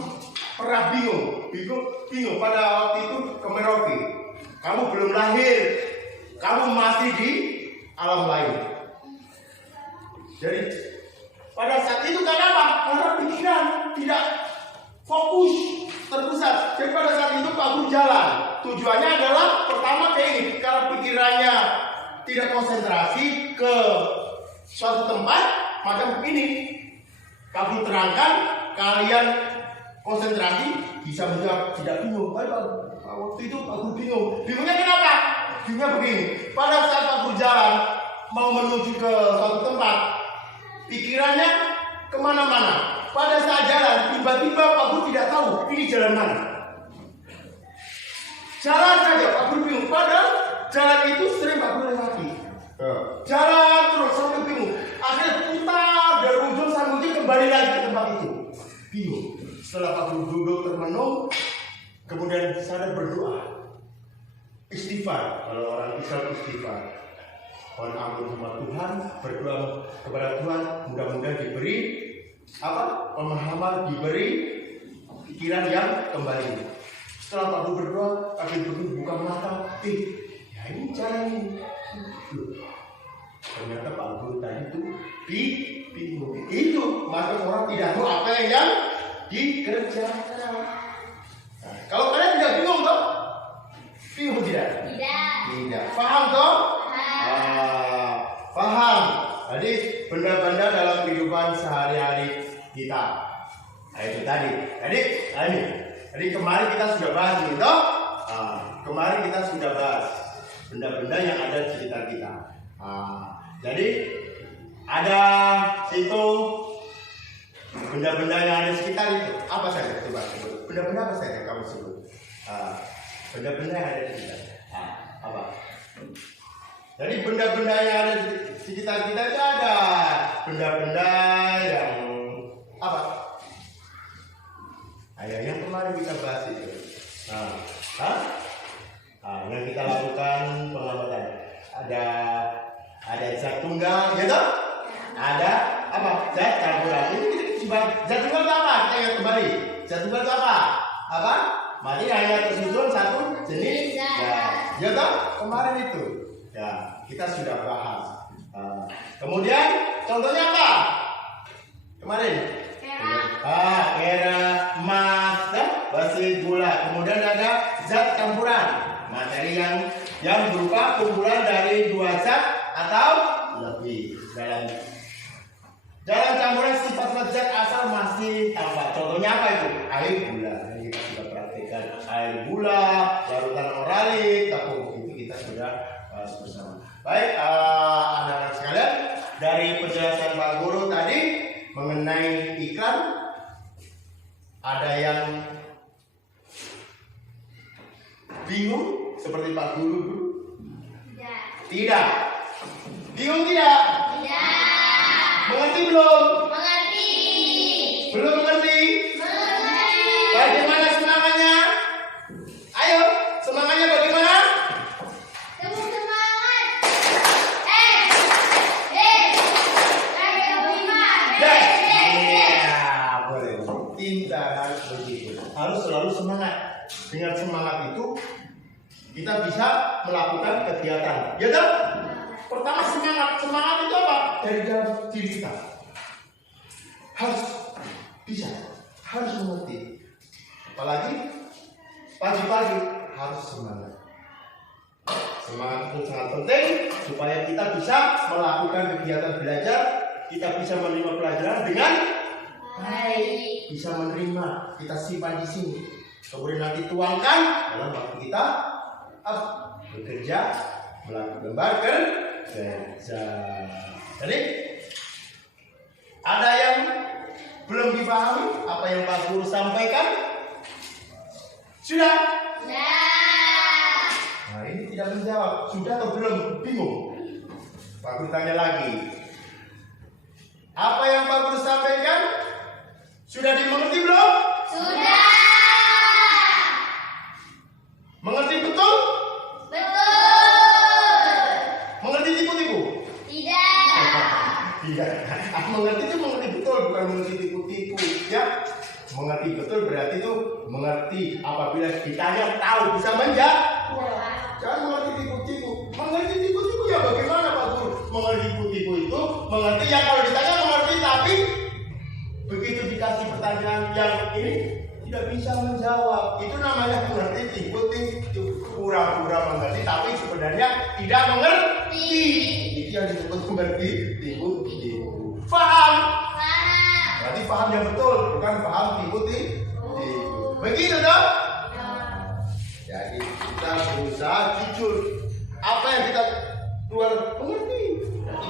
pernah bingung pada waktu itu ke Merauke. Kamu belum lahir, kamu masih di alam lain. Jadi Pada saat itu karena apa? Karena pikiran tidak fokus, terpusat. Jadi pada saat itu Pak Guru jalan. Tujuannya adalah pertama kayak ini, karena pikirannya tidak konsentrasi ke suatu tempat, maka begini. Pak Guru terangkan, kalian konsentrasi bisa menjawab, tidak bingung. Waktu itu Pak Guru bingung. Bingungnya kenapa? Bingungnya begini. Pada saat Pak Guru jalan mau menuju ke suatu tempat, pikirannya kemana-mana. Pada saat jalan, tiba-tiba Pak Guru tidak tahu ini jalan mana. Jalan saja, Pak Guru bingung. Padahal jalan itu sering Pak Guru lewati. Jalan terus sampai bingung. Akhirnya putar dari ujung sampai ujung kembali lagi ke tempat itu. Bingung. Setelah Pak Guru duduk termenung, kemudian sadar berdoa. Istighfar. Kalau orang Islam istighfar. Mohon ampun sama Tuhan, berdoa kepada Tuhan, mudah-mudahan diberi pemahaman, diberi pikiran yang kembali. Setelah Pak Guru berdoa, akhirnya buka mata, ya ini jalan ini. Ternyata Pak Guru tadi itu bingung. Itu maka orang tidak tahu apa yang dikerjakan. Nah, kalau kalian tidak bingung toh? Bingung tidak? Tidak. Paham toh? Paham. Jadi benda-benda dalam kehidupan sehari-hari kita. Nah, itu tadi. Jadi kemarin kita sudah bahas itu. Kemarin kita sudah bahas benda-benda yang ada di sekitar kita. Jadi ada situ benda-benda yang ada di sekitar itu. Apa saja? Coba sebut. Benda-benda apa saja kamu sebut? Benda-benda yang ada di sekitar. Apa? Jadi benda-benda yang ada di sekitar kita itu ada benda-benda yang apa? Yang kemarin kita bahas itu. Yang kita lakukan pengamatan. Ada zat tunggal, gitu? Ada apa? Zat campuran. Ini zat tunggal itu apa? Kita ingat kembali. Zat tunggal itu apa? Apa? Mati hanya tersusun satu jenis. Ya toh? Kemarin itu. Ya, kita sudah bahas. Kemudian contohnya apa? Kemarin. Kera, emas, besi, gula. Kemudian ada zat campuran, materi yang berupa kumpulan dari dua zat atau lebih. Dalam campuran sifat zat asal masih apa? Contohnya apa itu? Air gula. Ini kita sudah praktekkan. Air gula, larutan oralit, tepung itu kita sudah bahas bersama. Baik, anak-anak sekalian, dari penjelasan Pak Guru tadi mengenai iklan, ada yang bingung seperti Pak Guru dulu? Tidak. Bingung tidak? Mengerti belum? Belum mengerti? Bagaimana semangatnya? Ayo, semangatnya bagaimana? Harus selalu semangat. Dengan semangat itu kita bisa melakukan kegiatan. Ya kan? Pertama semangat itu apa? Dari dalam diri kita. Harus bisa, harus mengerti. Apalagi pagi-pagi harus semangat. Semangat itu sangat penting supaya kita bisa melakukan kegiatan belajar. Kita bisa menerima pelajaran dengan baik, bisa menerima, kita simpan di sini, kemudian nanti tuangkan dalam waktu kita bekerja, melakukan kerja. Jadi ada yang belum dipahami apa yang Pak Guru sampaikan? Sudah? Nah, ini tidak menjawab. Sudah atau belum? Bingung. Pak Guru tanya lagi. Apa yang Pak Guru sampaikan? Sudah dimengerti belum? Sudah. Mengerti betul? Betul. Mengerti tipu-tipu? Tidak. Mengerti itu mengerti betul, bukan mengerti tipu-tipu. Ya, mengerti betul berarti itu mengerti apabila ditanya tahu bisa menjawab. Jangan mengerti tipu-tipu. Mengerti tipu-tipu ya bagaimana Pak Guru? Mengerti tipu-tipu itu mengerti yang kalau ditanya mengerti tapi begitu dikasih pertanyaan yang ini tidak bisa menjawab. Itu namanya mengerti, pura-pura mengerti, tapi sebenarnya tidak mengerti. Itu yang disebut mengerti, tipu. Paham? Berarti paham yang betul, bukan paham tipu. Begitu dong? Jadi kita berusaha jujur. Apa yang kita keluar mengerti. Nanti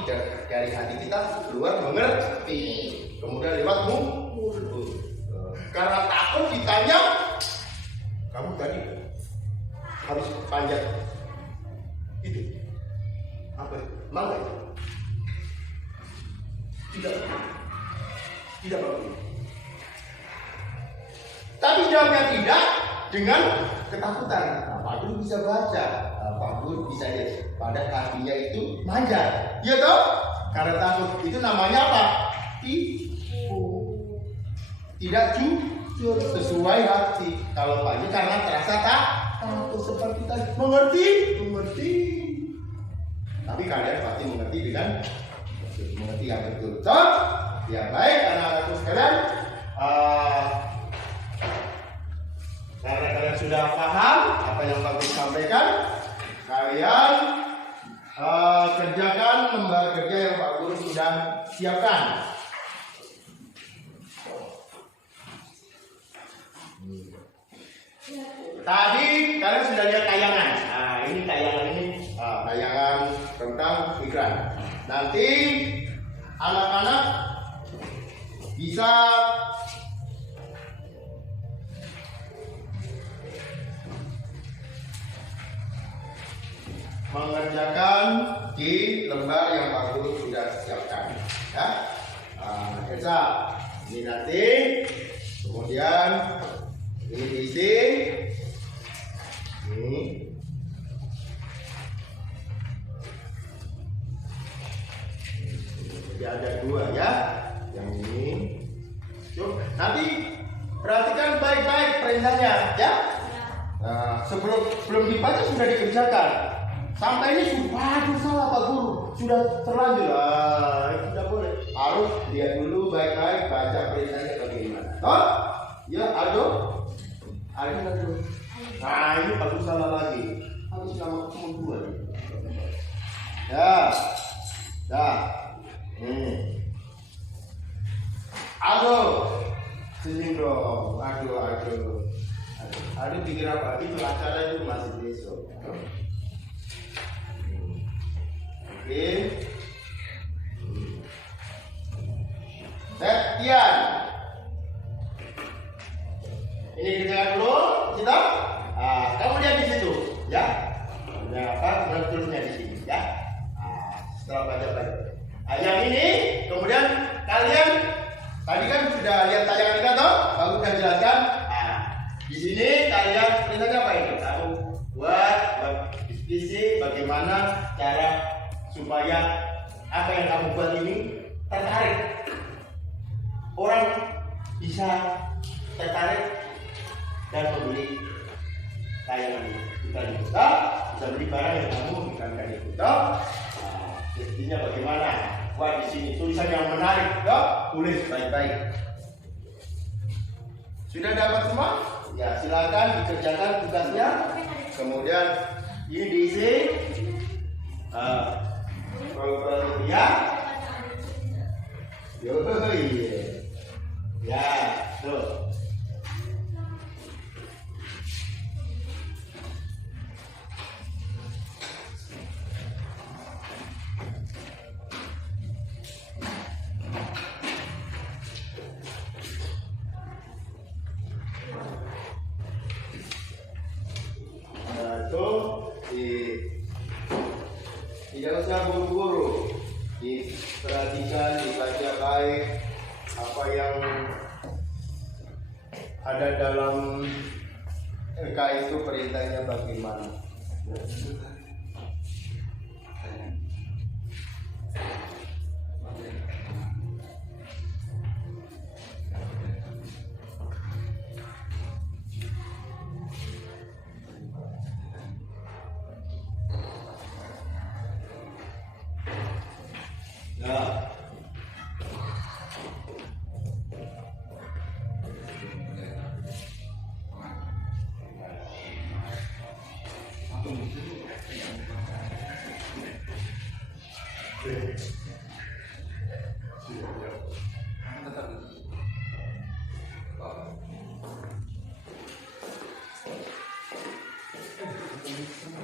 dari hati kita keluar mengerti. Kemudian lewat mulut. Karena takut ditanya, kamu tadi harus panjat itu apa? Mangga? Tidak bagus. Tapi jawabnya tidak dengan ketakutan. Pak Dur bisa baca, Pak Dur bisa lihat pada kakinya itu manjat, iya toh? Karena takut itu namanya apa? Tidak jujur sesuai hati. Kalau pagi karena terasa takut seperti tadi. Mengerti. Tapi kalian pasti mengerti dengan mengerti yang betul. Toh? Ya baik anak-anakku sekalian. Karena kalian sudah paham apa yang Pak Guru sampaikan, kalian kerjakan lembar kerja yang Pak Guru sudah siapkan. Tadi kalian sudah lihat tayangan. Nah, ini tayangan tayangan tentang iklan. Nanti anak-anak bisa mengerjakan di lembar yang Pak Guru sudah siapkan. Ya, Esa, ini nanti, kemudian ini diisi. Ini. Jadi ada dua ya, yang ini. Yuk, nanti perhatikan baik-baik perintahnya, ya. Sebelum dibaca sudah dikerjakan. Sampai ini sudah salah Pak Guru, sudah terlanjur. Tidak boleh. Harus lihat dulu baik-baik, baca perintahnya bagaimana. Oh, ya, aduh. Nah, ini Pak Guru salah lagi. Harus nama ketemu dua. Ya, aduh, senyum dong. Aduh, pikir apa? Itu acara itu masih besok. Oke. Sekian. Ini kita dulu, kita. Kamu lihat di situ, ya. Tulisnya di sini, ya. Setelah baca. Yang ini, kemudian kalian tadi kan sudah lihat tayangan kita, toh? Aku sudah jelaskan. Di sini kalian perintahnya apa ini? Kamu buat diskusi bagaimana cara supaya apa yang kamu buat ini tertarik, orang bisa tertarik dan membeli tayangan ini. Kita bisa beli barang yang kamu berikan itu. Intinya bagaimana buat di sini tulisan yang menarik, tulis baik-baik. Sudah dapat semua? Ya, silakan dikerjakan tugasnya. Kemudian ini diisi. Kalau ya, ya, tuh. Tidak usah buru-buru, diperhatikan, dibaca baik apa yang ada dalam RK itu perintahnya bagaimana.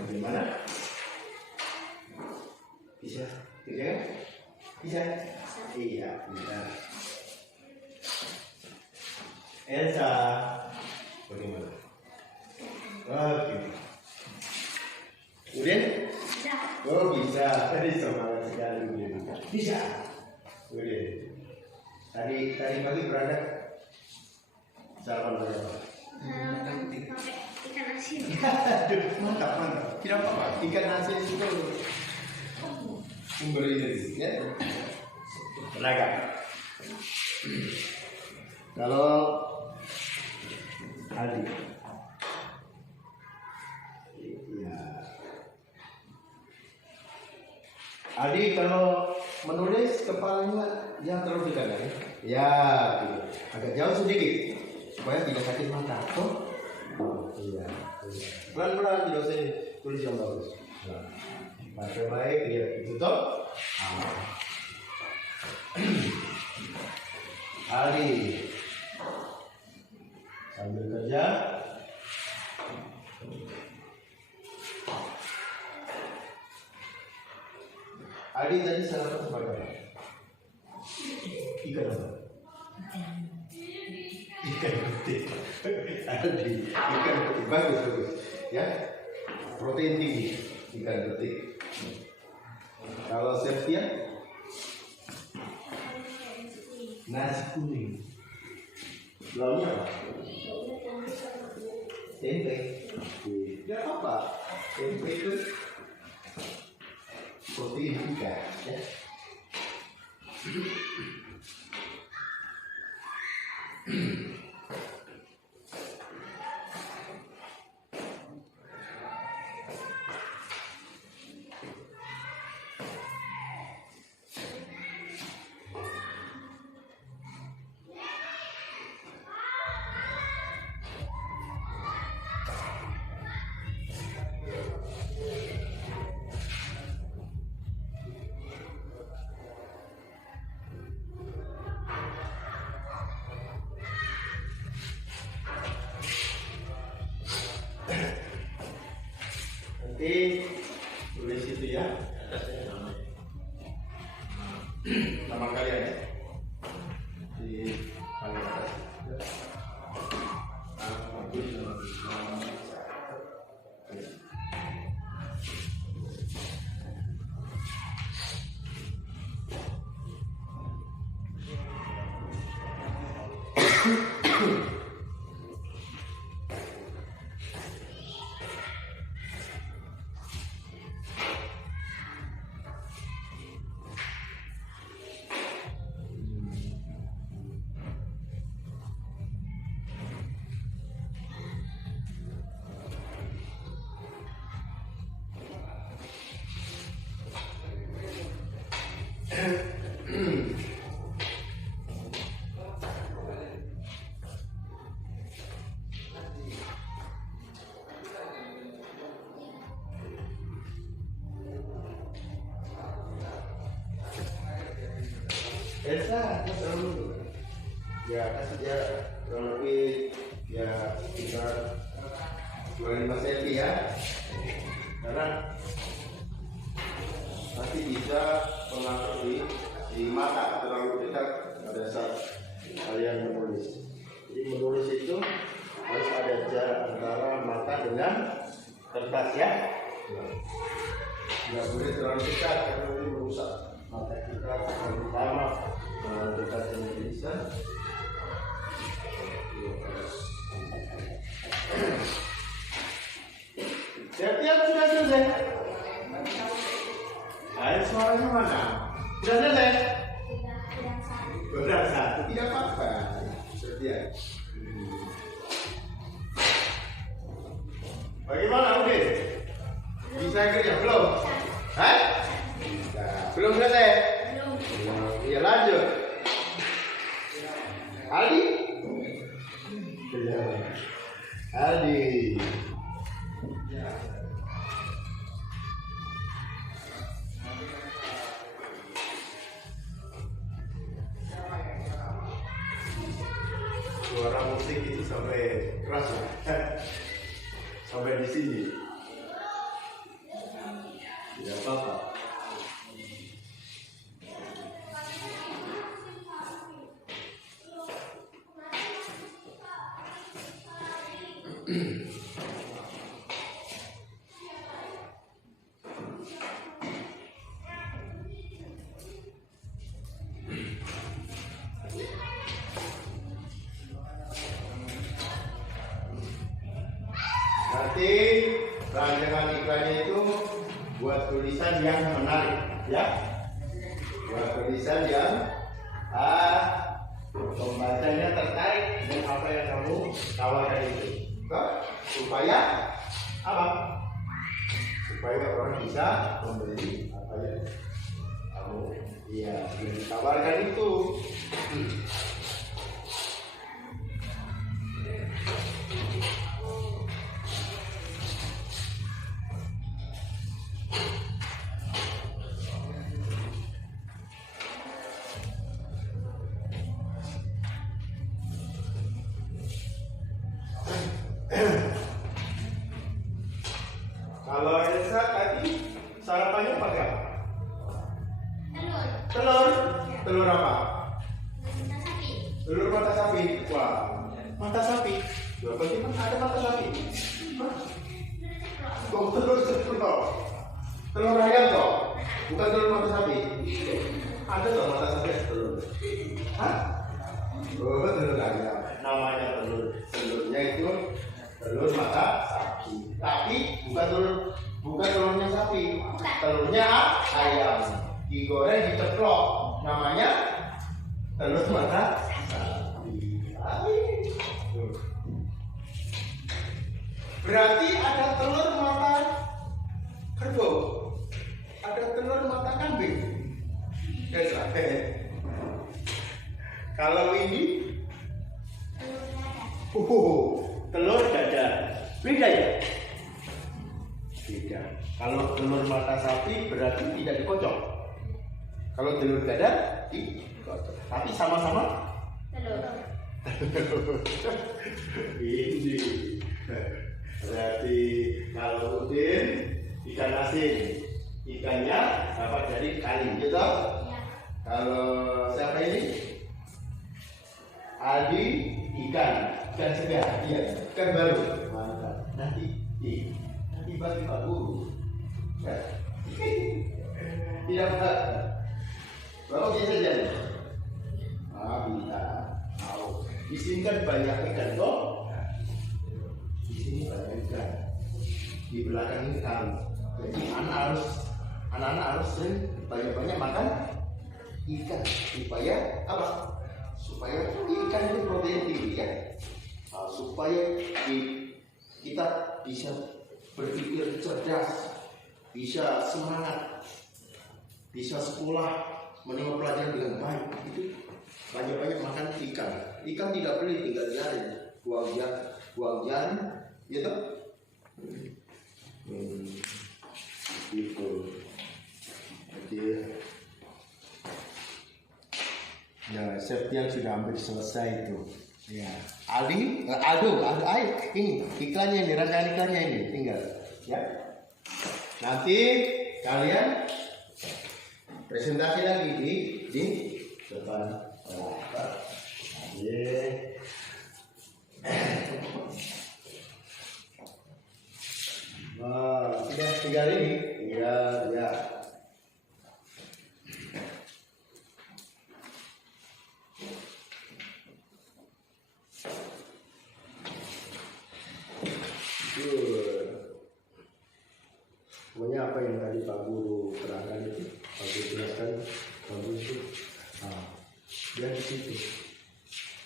Bagaimana? Bisa? Bisa kan? Bisa? Iya, bisa. Elsa, bagaimana? Oke. Udah? Bisa. Oh bisa. Tadi semangat sekali udah. Bisa. Udah. Tadi pagi berada sarapan berapa? Pakai ikan asin. Aduh, mantap. Tidak apa-apa. Ikan asin itu memberi energi, ya. Tenaga. Kalau Aldi, ya. Aldi kalau menulis kepalanya jangan terlalu dekat ya. Ya, gitu. Agak jauh sedikit supaya tidak sakit mata. Iya. Pelan-pelan tidak usah tulis yang bagus. Nah, pakai baik dia tutup. Aldi sambil kerja. Aldi tadi sarapan apa? Ikan apa? Ikan betik. Aldi, ikan betik bagus. Ya, protein tinggi ikan betik. Kalau Septian, nasi kuning. Lauknya apa? Tempe. Tidak apa. Tempe itu protein ikan. Ya. Nanti tulis itu ya, atasnya nama kalian ya, di paling atas. Elsa, terlalu ya kasih dia kurang lebih ya sekitar 25 cm ya, karena nanti bisa mengatur di mata terlalu dekat pada saat kalian menulis. Jadi menulis itu harus ada jarak antara mata dengan kertas ya. Tidak boleh terlalu dekat karena nanti merusak mata kita, terutama dekat dengan tulisan. Siap-siap sudah selesai. Ayo suaranya mana? Sudah selesai? Sudah satu, tidak apa-apa. Siap. Bagaimana Udin? Bisa kerja belum? Hah? Bisa. Belum selesai? Belum. Ya lanjut. Aldi? Aldi. Suara musik itu sampai keras ya. Sampai di sini. Tidak apa-apa. Nanti rancangan iklannya itu buat tulisan yang menarik, ya. Buat tulisan yang pembacanya tertarik dengan apa yang kamu tawarkan itu, supaya apa? Supaya orang bisa membeli apa yang kamu tawarkan itu. Kalau Elsa tadi sarapannya pakai apa? Telur. Telur apa? Mata sapi. Telur mata sapi. Wah, mata sapi. Bagaimana ada mata sapi? Kok telur ceplok? Telur ayam kok? Bukan telur mata sapi. Ada loh mata sapi telur. Hah? Oh, telur ayam. Namanya telur. Telurnya itu telur mata sapi. Tapi bukan telurnya sapi. Telurnya ayam. Digoreng, diceplok. Namanya telur mata sapi. Berarti ada telur mata kerbau. Ada telur mata kambing. Kalau ini telur dadar. Beda ya? Beda. Kalau telur mata sapi berarti tidak dikocok. Kalau telur dadar dikocok. Tapi sama-sama Telur. Ini berarti kalau udin ikan asin, ikannya dapat dari kali, gitu? Ya. Kalau siapa ini? Aldi ikan segar, iya, ikan baru, mantap. Nanti bagi Pak Guru. Ya. Tidak Pak. Bapak bisa jadi. Bisa. Mau. Di sini kan banyak ikan toh. Di sini banyak ikan. Di belakang ini kan. Jadi anak-anak harus sering banyak-banyak makan ikan supaya apa? Supaya ikan itu protein tinggi ya. Supaya kita bisa berpikir cerdas, bisa semangat, bisa sekolah, menerima pelajaran dengan baik. Itu banyak-banyak makan ikan. Ikan tidak boleh tinggal diarin, buang jaring, gitu. Gitu. Jadi, ya, Septian sudah hampir selesai itu. Ya, Aldo, ayo, ini iklannya ini, rancangan iklannya ini, tinggal, ya. Nanti kalian presentasi lagi di depan. Sudah tinggal ini, ya. Pokoknya apa yang tadi Pak Guru terangkan itu, Pak Guru jelaskan, bagus itu. Dia di situ.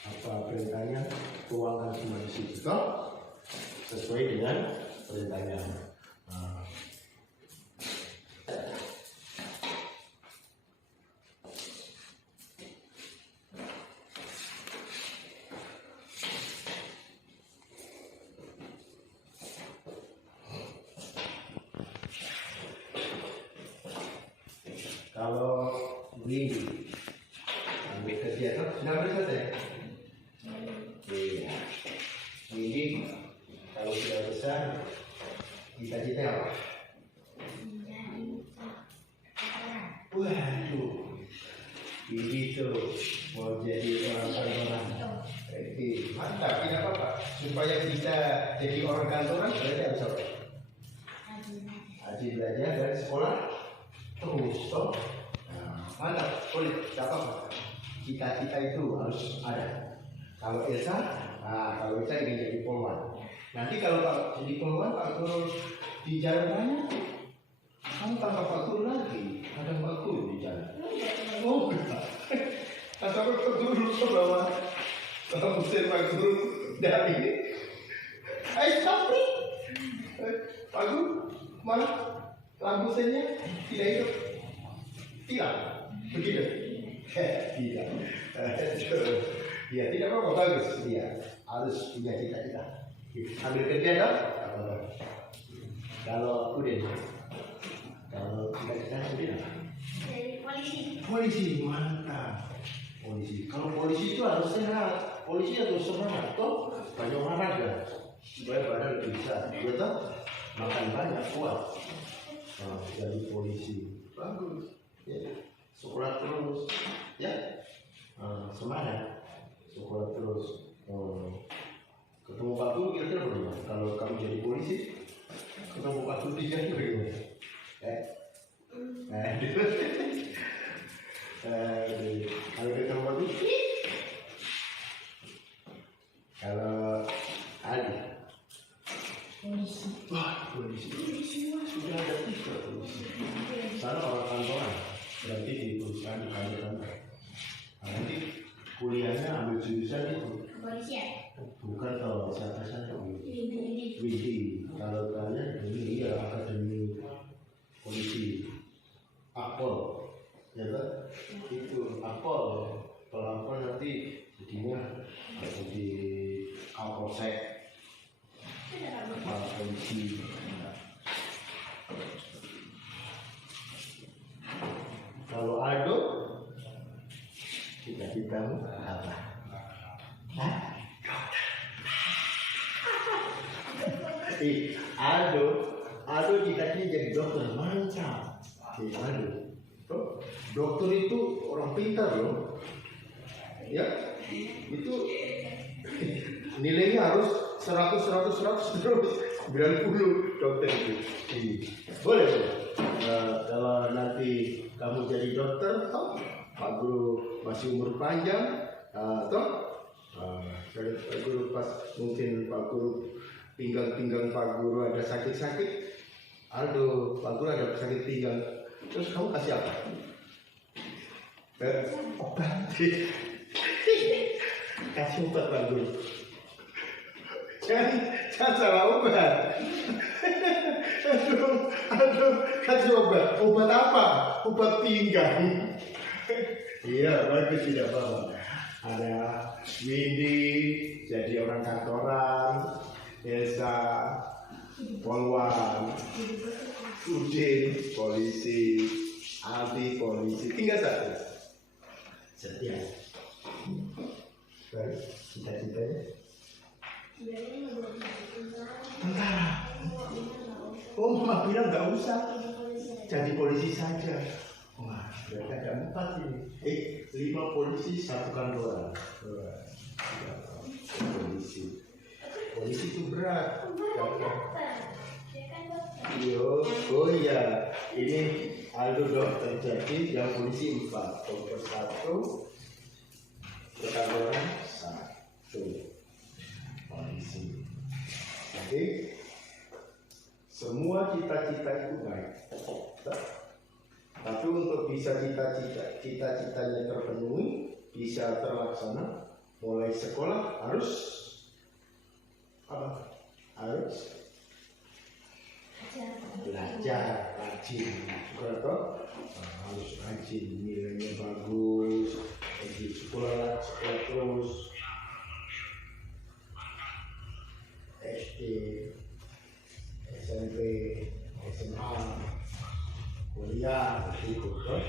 Apa perintahnya, tuangkan semua di situ, sesuai dengan perintahnya. Kalau ini ambil kegiatan sudah selesai. besar cita-cita apa? Waduh, ini tuh mau jadi orang kantoran. Oke, mantap, tidak apa-apa. Supaya kita jadi orang kantoran, berarti harus apa? Rajin belajar dari sekolah terus, toh. Nah, mantap, boleh, tidak apa-apa. Cita-cita itu harus ada. Kalau Elsa, kalau Elsa ingin jadi polwan. Nanti kalau Pak jadi polwan, Pak Guru di jalan banyak. Kamu tambah Pak Guru lagi, ada Pak Guru di jalan. Oh, enggak. Atau Pak Guru ke bawah, kalau usir Pak Guru dari ini. Ayo tapi, Pak Guru, mana lampu senya tidak hidup, hilang, begitu. Tidak. Ya tidak apa-apa, bagus. Iya, harus punya cita-cita. Ambil kerja dong. Kalau udah, kalau cita-cita udah. Jadi polisi. Polisi mantap. Polisi. Kalau polisi itu harus sehat. Polisi harus semangat. Toh banyak olahraga supaya badan lebih besar. Betul? Makan banyak kuat. Jadi polisi bagus. Ya. Sekolah terus. Ya. Semangat. Sekolah terus. Ketemu Pak Guru kira-kira bagaimana? Kalau kamu jadi polisi, ketemu Pak Guru di jalan bagaimana? Kalau ketemu Pak Guru, kalau Ali, Polisi. wah polisi sudah ada 3 polisi. Sana orang kantoran, berarti di perusahaan kantor. Nanti kuliahnya ambil jurusan itu. Kepolisian. Bukan kalau saya Ini. Widi, kalau kalian ini ya akademi polisi, Akpol, ya kan? Itu Akpol, kalau Akpol nanti jadinya jadi Kapolsek, kepala polisi. Kalau Aldo, cita-citamu apa? Hah? Aldo cita-citanya jadi dokter, mantap. Aldo, dokter itu orang pintar loh. Ya, itu nilainya harus 100 terus 90 dokter itu. Boleh. Kalau nanti kamu jadi dokter, toh Pak Guru masih umur panjang, toh Pak Guru pas mungkin Pak Guru pinggang Pak Guru ada sakit-sakit, Aldo Pak Guru ada sakit pinggang, terus kamu kasih apa? Obat. Kasih obat Pak Guru. Jangan salah obat. Aduh, kasih obat. Obat apa? Obat pinggang. Iya, bagus, tidak apa-apa. Ada Windy jadi orang kantoran, Elsa polwan, Udin polisi, Aldi polisi, tinggal satu. Setia. Baik, cita-citanya tentara. Oh, mama bilang nggak usah, jadi polisi saja. Wah, berarti ada 4 ini. 5 polisi, 1 kantoran. Polisi. Polisi itu berat. Oh iya, ini Aldo dokter, jadi yang polisi 4, dokter 1, kantoran 1, polisi. Jadi semua cita-cita itu baik. Tapi untuk bisa cita-citanya terpenuhi, bisa terlaksana, mulai sekolah harus apa? Harus belajar rajin, harus rajin, nilainya bagus, di sekolah terus, SD, SMP, SMA, kuliah, itu kan.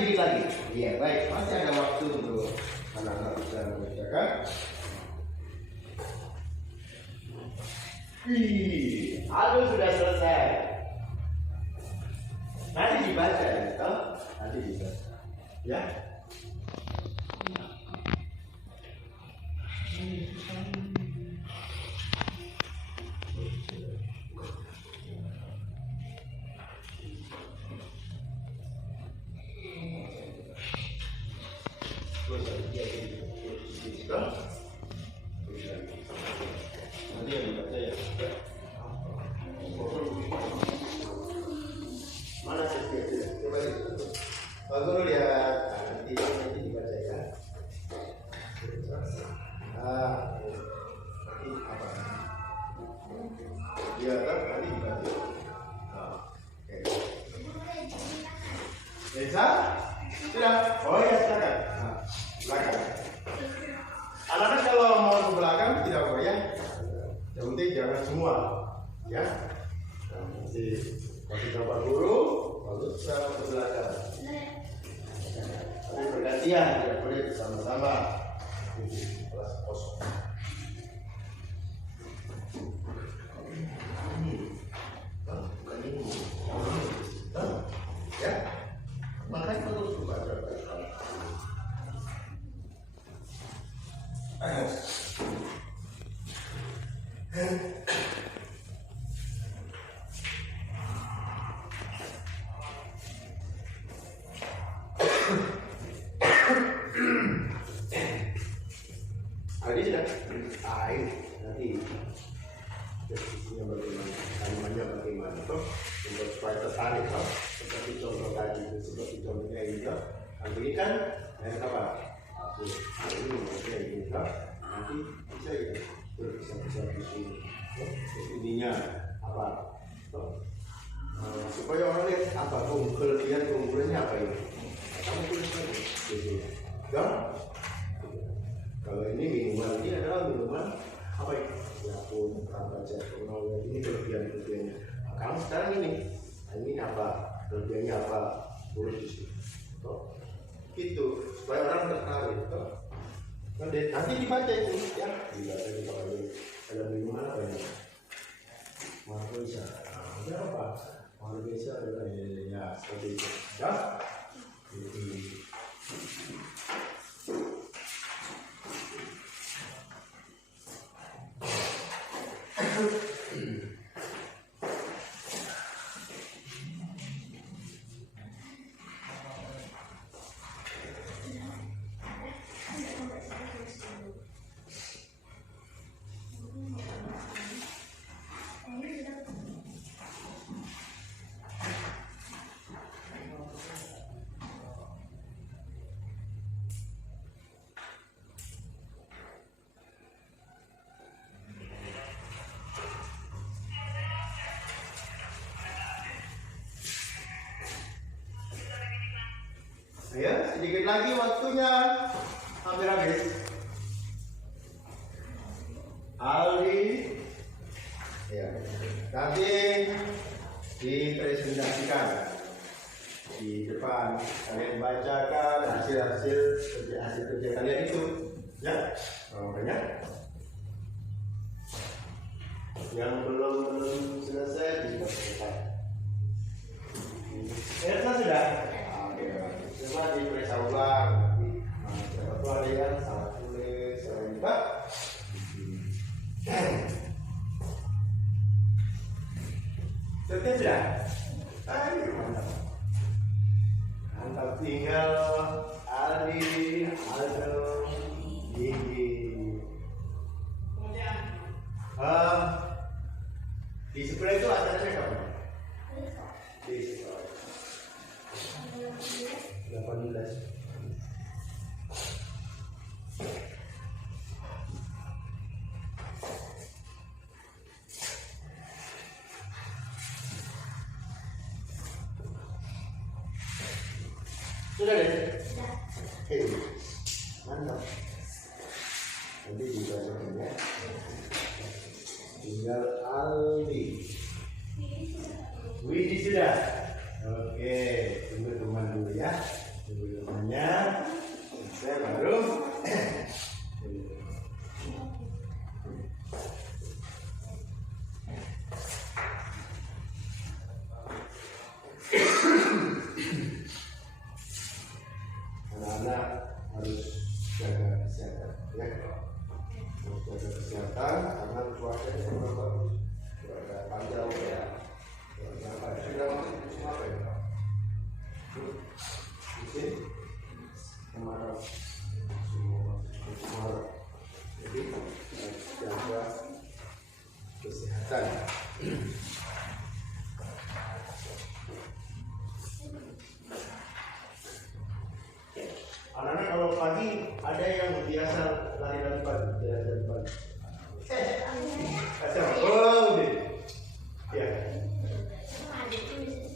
sedikit lagi. Iya, baik. Masih ada waktu untuk anak-anak bisa mengerjakan. Aduh, sudah selesai. Nanti dibaca ya, toh? Nanti dibaca. Ya. Nanti yang dibaca ya. Mana sih? Coba lihat. Kalau lihat nanti dibaca ya. Nanti apa? Iya kan? Nanti dibaca. Oke. Bisa? Sudah? Oh ya, silakan. Silakan. Anak-anak kalau mau ke belakang tidak apa ya. Yang penting jangan semua, ya. Masih coba guru, lalu kita ke belakang. Tapi bergantian, tidak boleh bersama-sama. Kelas kosong. Ya, makanya terus baca. Ini sudah air nanti deskripsinya bagaimana, kalimatnya bagaimana toh, untuk supaya tertarik toh, seperti contoh tadi, seperti contohnya ini toh, nanti ini kan air apa? Ini maksudnya ini toh, nanti bisa ya, bisa di sini, ininya apa? Toh, supaya orang lihat apa keunggulannya apa ini? Kamu tuliskan gitu, ya? Kalau ini minuman, ini adalah minuman apa ya? Ya pun, apa aja, ini kelebihannya. Nah, kamu sekarang ini apa? Kelebihannya apa? Tulis di sini. Toh, gitu, supaya orang tertarik. Toh, nanti dibaca itu, ya. Dibaca di bawah ini. Ada minuman apa ya? Margosa. Ada apa? Margosa adalah ya seperti itu. Ya. Ya, sedikit lagi waktunya hampir habis. Aldi, ya, nanti dipresentasikan di depan, kalian bacakan hasil kerja kalian itu, ya, makanya yang belum selesai bisa selesai. Elsa sudah. Cuma diperiksa ulang nanti. Siapa tuh ada yang salah tulis, salah juga. Selesai sudah? Ayo mantap. Mantap, tinggal Aldi, Aldo, Gigi. Di sekolah itu acaranya kapan? Di sekolah. 18. Sudah deh? Sudah. Hei, mantap. Nanti dibacakan ya. Tinggal Aldi. Widi sudah. Oke, tunggu teman dulu ya. Sebenarnya saya baru anak-anak harus jaga kesehatan ya, harus jaga kesehatan karena cuaca yang bagus, cuaca panjang ya, cuaca sudah masuk apa ya? Musim kemarau, semua kemarau, jadi jaga kesehatan. Anak-anak kalau pagi ada yang biasa lari-lari pagi, jalan-jalan pagi. Oh, deh. Ya.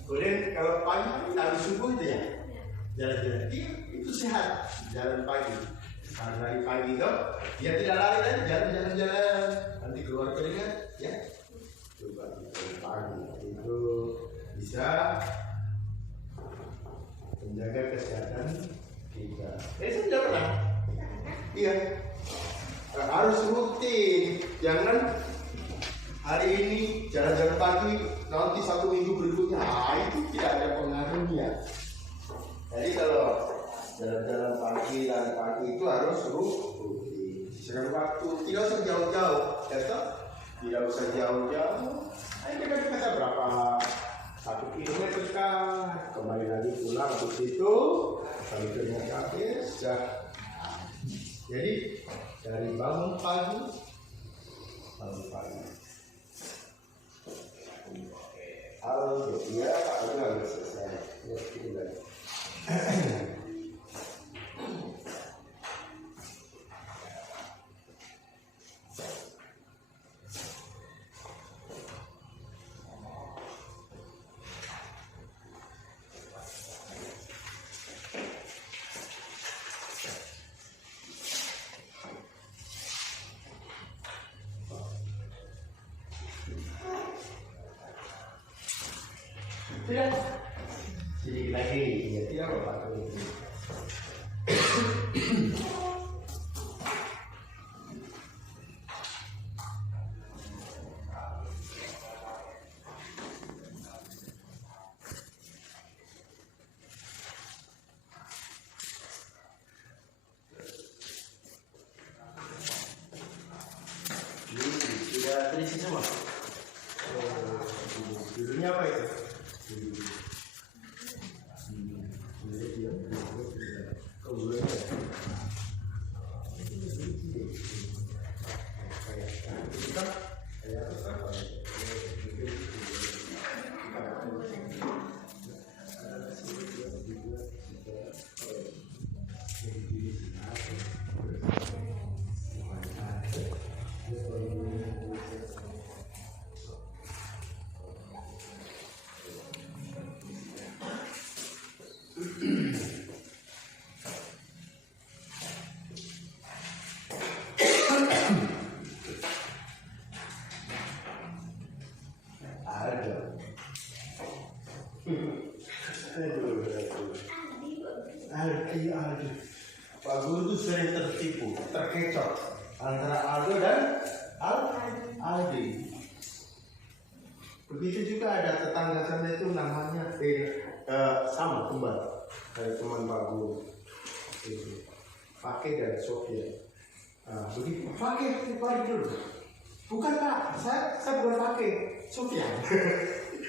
Kemudian kalau pagi habis subuh itu ya, jalan-jalan. Itu sehat, jalan pagi. Karena lari pagi itu, dia tidak lari lagi, jalan-jalan. Nanti keluar keringat, ya. Coba pagi itu bisa menjaga kesehatan kita. Saya sudah pernah. Iya. Harus rutin. Jangan hari ini jalan-jalan pagi, nanti 1 minggu berikutnya, itu tidak ada pengaruhnya. Jadi kalau jalan-jalan pagi dan pagi itu harus rutin. Sekarang waktu tidak usah jauh-jauh, ya toh? Tidak usah jauh-jauh. Ayo kita kata berapa? 1 kilometer kah? Kembali lagi pulang habis itu kami keringat habis. Jadi dari bangun pagi. Halo, ya, Pak Agus harus selesai. Ya, itu lagi. Tidak, sedikit lagi, ya tidak apa-apa. Ini sudah terisi semua. Judulnya apa itu? Pak Guru itu sering tertipu, terkecoh antara Aldo dan Aldi. Begitu juga ada tetangga sana itu namanya sama kembar dari teman Pak Guru. Pakai dan Sofia. Begitu pakai dulu. Bukan Pak, saya bukan pakai Sofia.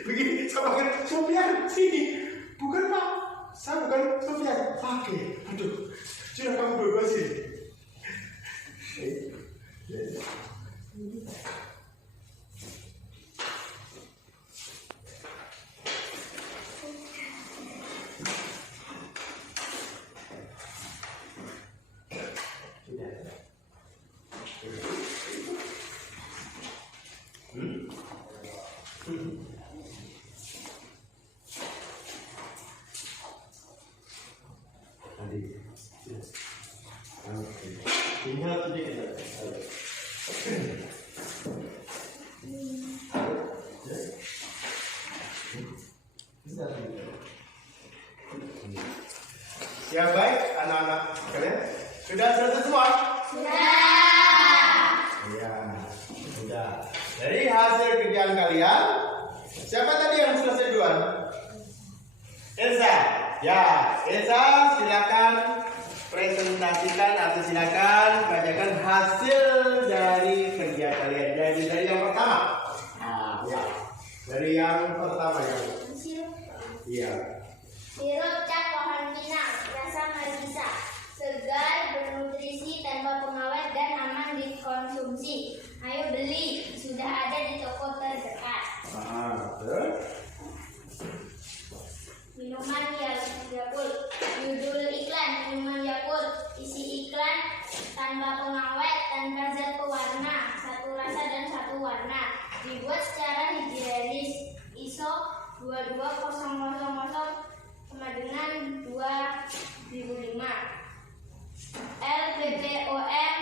Begini, saya pakai Sofia sini. Bukan Pak, saya bukan Sofia. Pakai. Aduh, sudah kamu bebas sih. Tinggal sedikit. Ya baik, anak-anak kalian sudah selesai semua? Sudah. Ya, sudah. Dari hasil kerjaan kalian, siapa tadi yang selesai duluan? Elsa. Ya, Elsa silakan presentasikan atau silakan bacakan hasil dari kerja kalian. Jadi dari yang pertama. Nah, ya. Dari yang pertama ya. Iya. Sirup cap pohon pinang, rasa marisa, segar, bernutrisi, tanpa pengawet dan aman dikonsumsi. Ayo beli, sudah ada di toko terdekat. Terus? Minuman Yakult. Judul iklan: minuman Yakult. Isi iklan: tanpa pengawet, tanpa zat pewarna, satu rasa dan satu warna. Dibuat secara higienis. ISO 22000 sama dengan 2005. LPPOM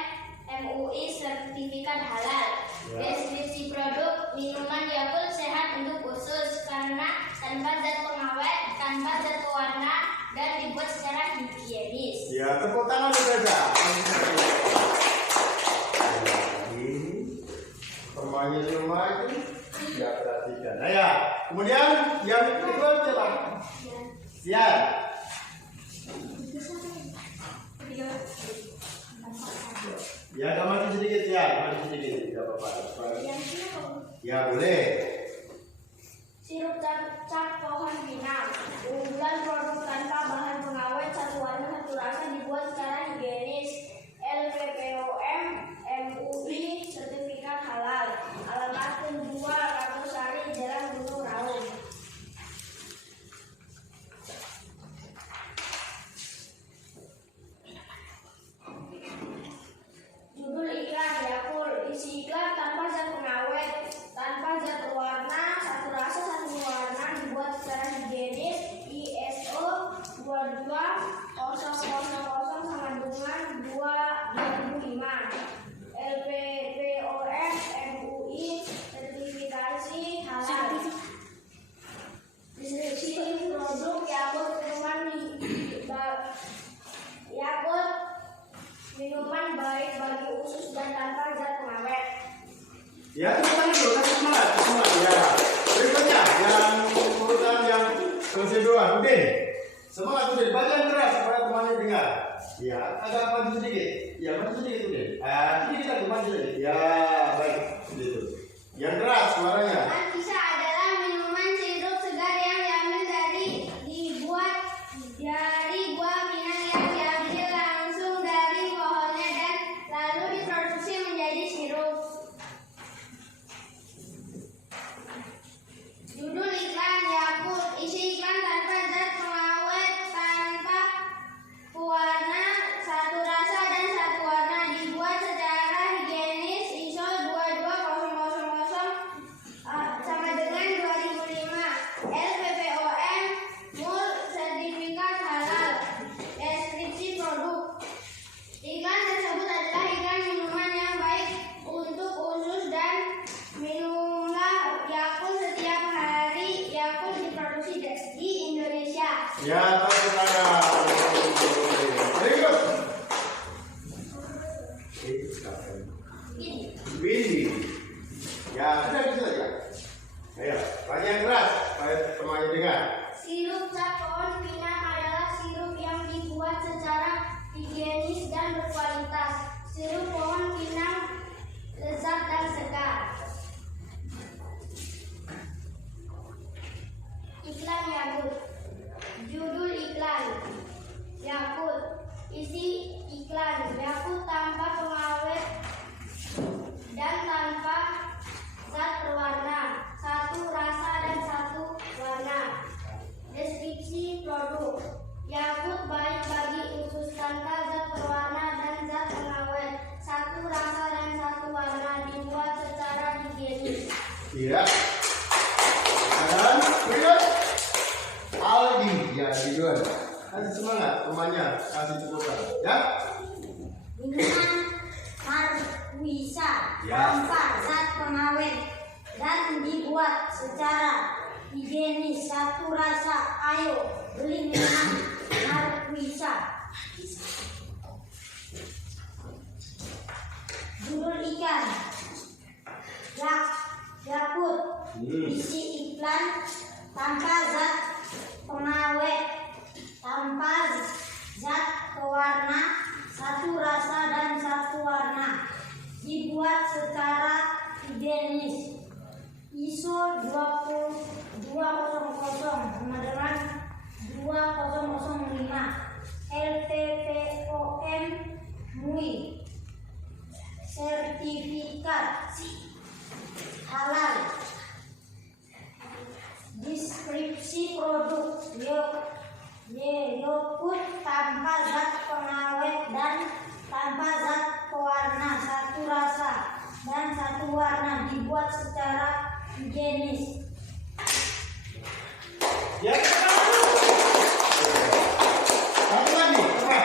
MUI sertifikat halal. Deskripsi produk: minuman Yakult sehat untuk usus karena tanpa zat pengawet, tanpa zat pewarna, dan dibuat secara higienis. Ya, tepuk tangan saja. Ini permainan semua itu ya perhatikan. Nah ya, kemudian yang kedua siapa? Sian. Ya, maju sedikit ya, maju sedikit, tidak apa-apa. Ya boleh. Sirup cap pohon pinang, unggulan produk tanpa bahan pengawet, satu warna satu rasa, dibuat secara higienis. LPPOM MUI sertifikat halal. Alamat penjual Ratusari, Jalan Gunung Raung. Judul iklan: Yakult. Isi iklan: tanpa zat pengawet, tanpa zat pewarna, satu rasa satu warna, dibuat secara higienis. ISO 22000 sama dengan 2005. LPPOM MUI sertifikasi halal. Deskripsi produk: Yakult minuman baik bagi usus dan tanpa zat pengawet. Ya, tepuk tangan dulu, kasih semangat, ya. Berikutnya yang urutan yang kedua, Udin. Semangat Udin, baca yang keras supaya temannya dengar. Ya, agak maju sedikit. Ya, maju sedikit Udin. Sedikit lagi, maju sedikit. Ya, baik. Gitu. Yang keras suaranya. Marisa adalah minuman sirup segar yang dibuat dari buah pinang yang diambil langsung dari pohonnya dan lalu diproduksi menjadi sirup. Judul iklan: Yakult. Isi iklan: tanpa zat pengawet, tanpa pewarna, satu rasa dan satu warna, dibuat secara higienis. ISO 22000 sama dengan 2005. LPPOM MUI sertifikat halal. Deskripsi produk: iklan tersebut adalah iklan minuman yang baik untuk usus dan minumlah Yakult setiap hari. Yakult diproduksi di Indonesia. Ya, tepuk tangan. Berikut. Windy. Ya, sudah bisa saja. Ayo, baca yang keras supaya temannya dengar. Sirup cap pohon pinang adalah sirup yang dibuat secara higienis dan berkualitas. Sirup pohon pinang lezat dan segar. Iklan Yakult. Judul iklan: Yakult. Isi iklan: Yakult tanpa pengawet dan tanpa zat pewarna, satu rasa dan satu warna. Deskripsi produk: Yakult baik bagi usus tanpa zat pewarna dan zat pengawet, satu rasa dan satu warna, dibuat secara higienis. Iya. Dan berikut Aldi. Ya, duluan. Kasih semangat temannya, kasih tepukan. Ya. Minuman Marwisa Ya. tanpa zat pengawet dan dibuat secara higienis, satu rasa. Ayo beli minuman Marwisa. Judul ikan. Yakut. Isi iklan tanpa zat pengawet, tanpa zat pewarna, satu rasa dan satu warna, dibuat secara higienis. ISO 20000 teman-teman 2005 LPPOM MUI. Sertifikat halal. Deskripsi produk yogurt tanpa zat pengawet dan tanpa zat pewarna, satu rasa dan satu warna, dibuat secara higienis. Ya. Satu lagi, apa?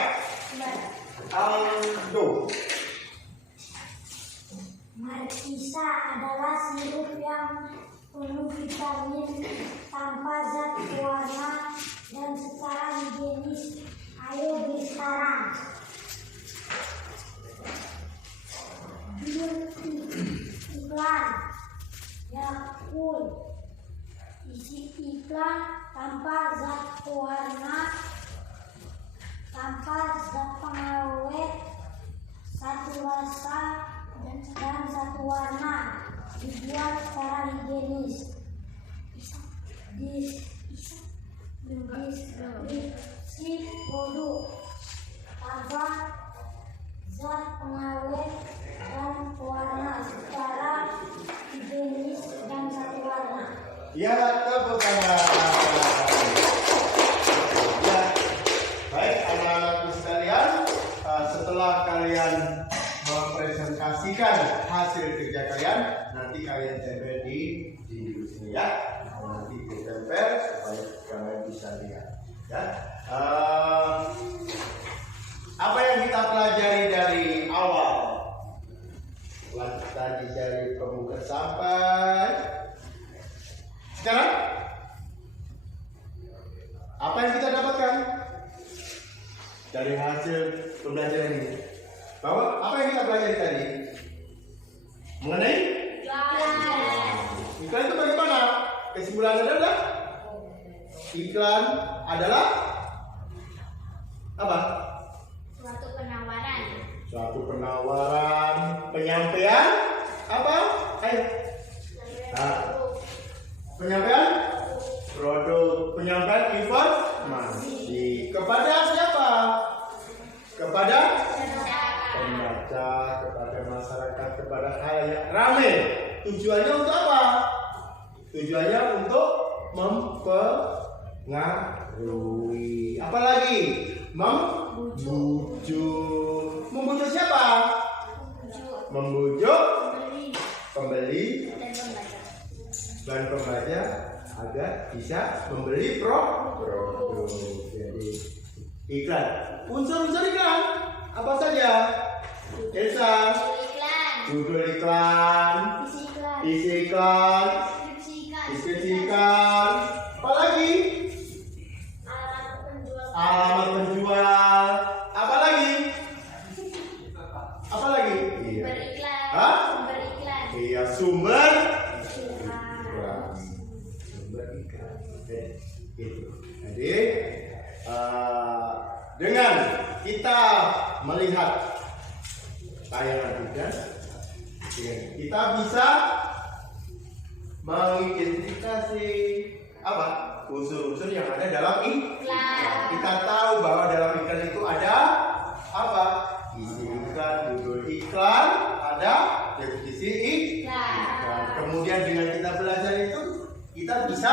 Aldo. Markisa adalah sirup yang penuh vitamin tanpa zat pewarna dan secara higienis. Ayo beli sekarang. Iklan Yakult. Isi iklan tanpa zat pewarna, tanpa zat pengawet, satu rasa dan satu warna, dibuat secara higienis. Deskripsi produk tanpa zat pengawet dan pewarna, secara higienis dan satu warna. Ya, tepuk tangan. Ya, baik anak-anakku sekalian, setelah kalian mempresentasikan hasil kerja kalian, nanti kalian tempel di sini ya. Nanti ditempel supaya kalian bisa lihat. Ya. Apa yang kita pelajari dari awal? Tadi dari pembuka sampai sekarang, apa yang kita dapatkan dari hasil pembelajaran ini? Bahwa apa yang kita pelajari tadi mengenai iklan itu bagaimana? Kesimpulannya adalah iklan adalah apa? Suatu penawaran, penyampaian apa? Ayo. Penyampaian produk, penyampaian informasi kepada siapa? Kepada pembaca, kepada masyarakat, kepada halayak ramai. Tujuannya untuk apa? Tujuannya untuk mempengaruhi. Apalagi membujuk. Membujuk siapa? Membujuk pembeli dan pembaca agar bisa membeli produk. Jadi iklan. Unsur-unsur iklan apa saja? Elsa. Judul iklan, isi iklan, deskripsi iklan, apa lagi? Alamat penjual, apa lagi? Apa lagi? Iya. Sumber iklan. Iya, sumber iklan. Sumber iklan. Itu. Jadi dengan kita melihat tayangan kita bisa mengidentifikasi apa unsur-unsur yang ada dalam iklan. Kita tahu bahwa dalam iklan itu ada apa? Isi iklan, judul iklan, ada deskripsi iklan. Kemudian dengan kita belajar itu, kita bisa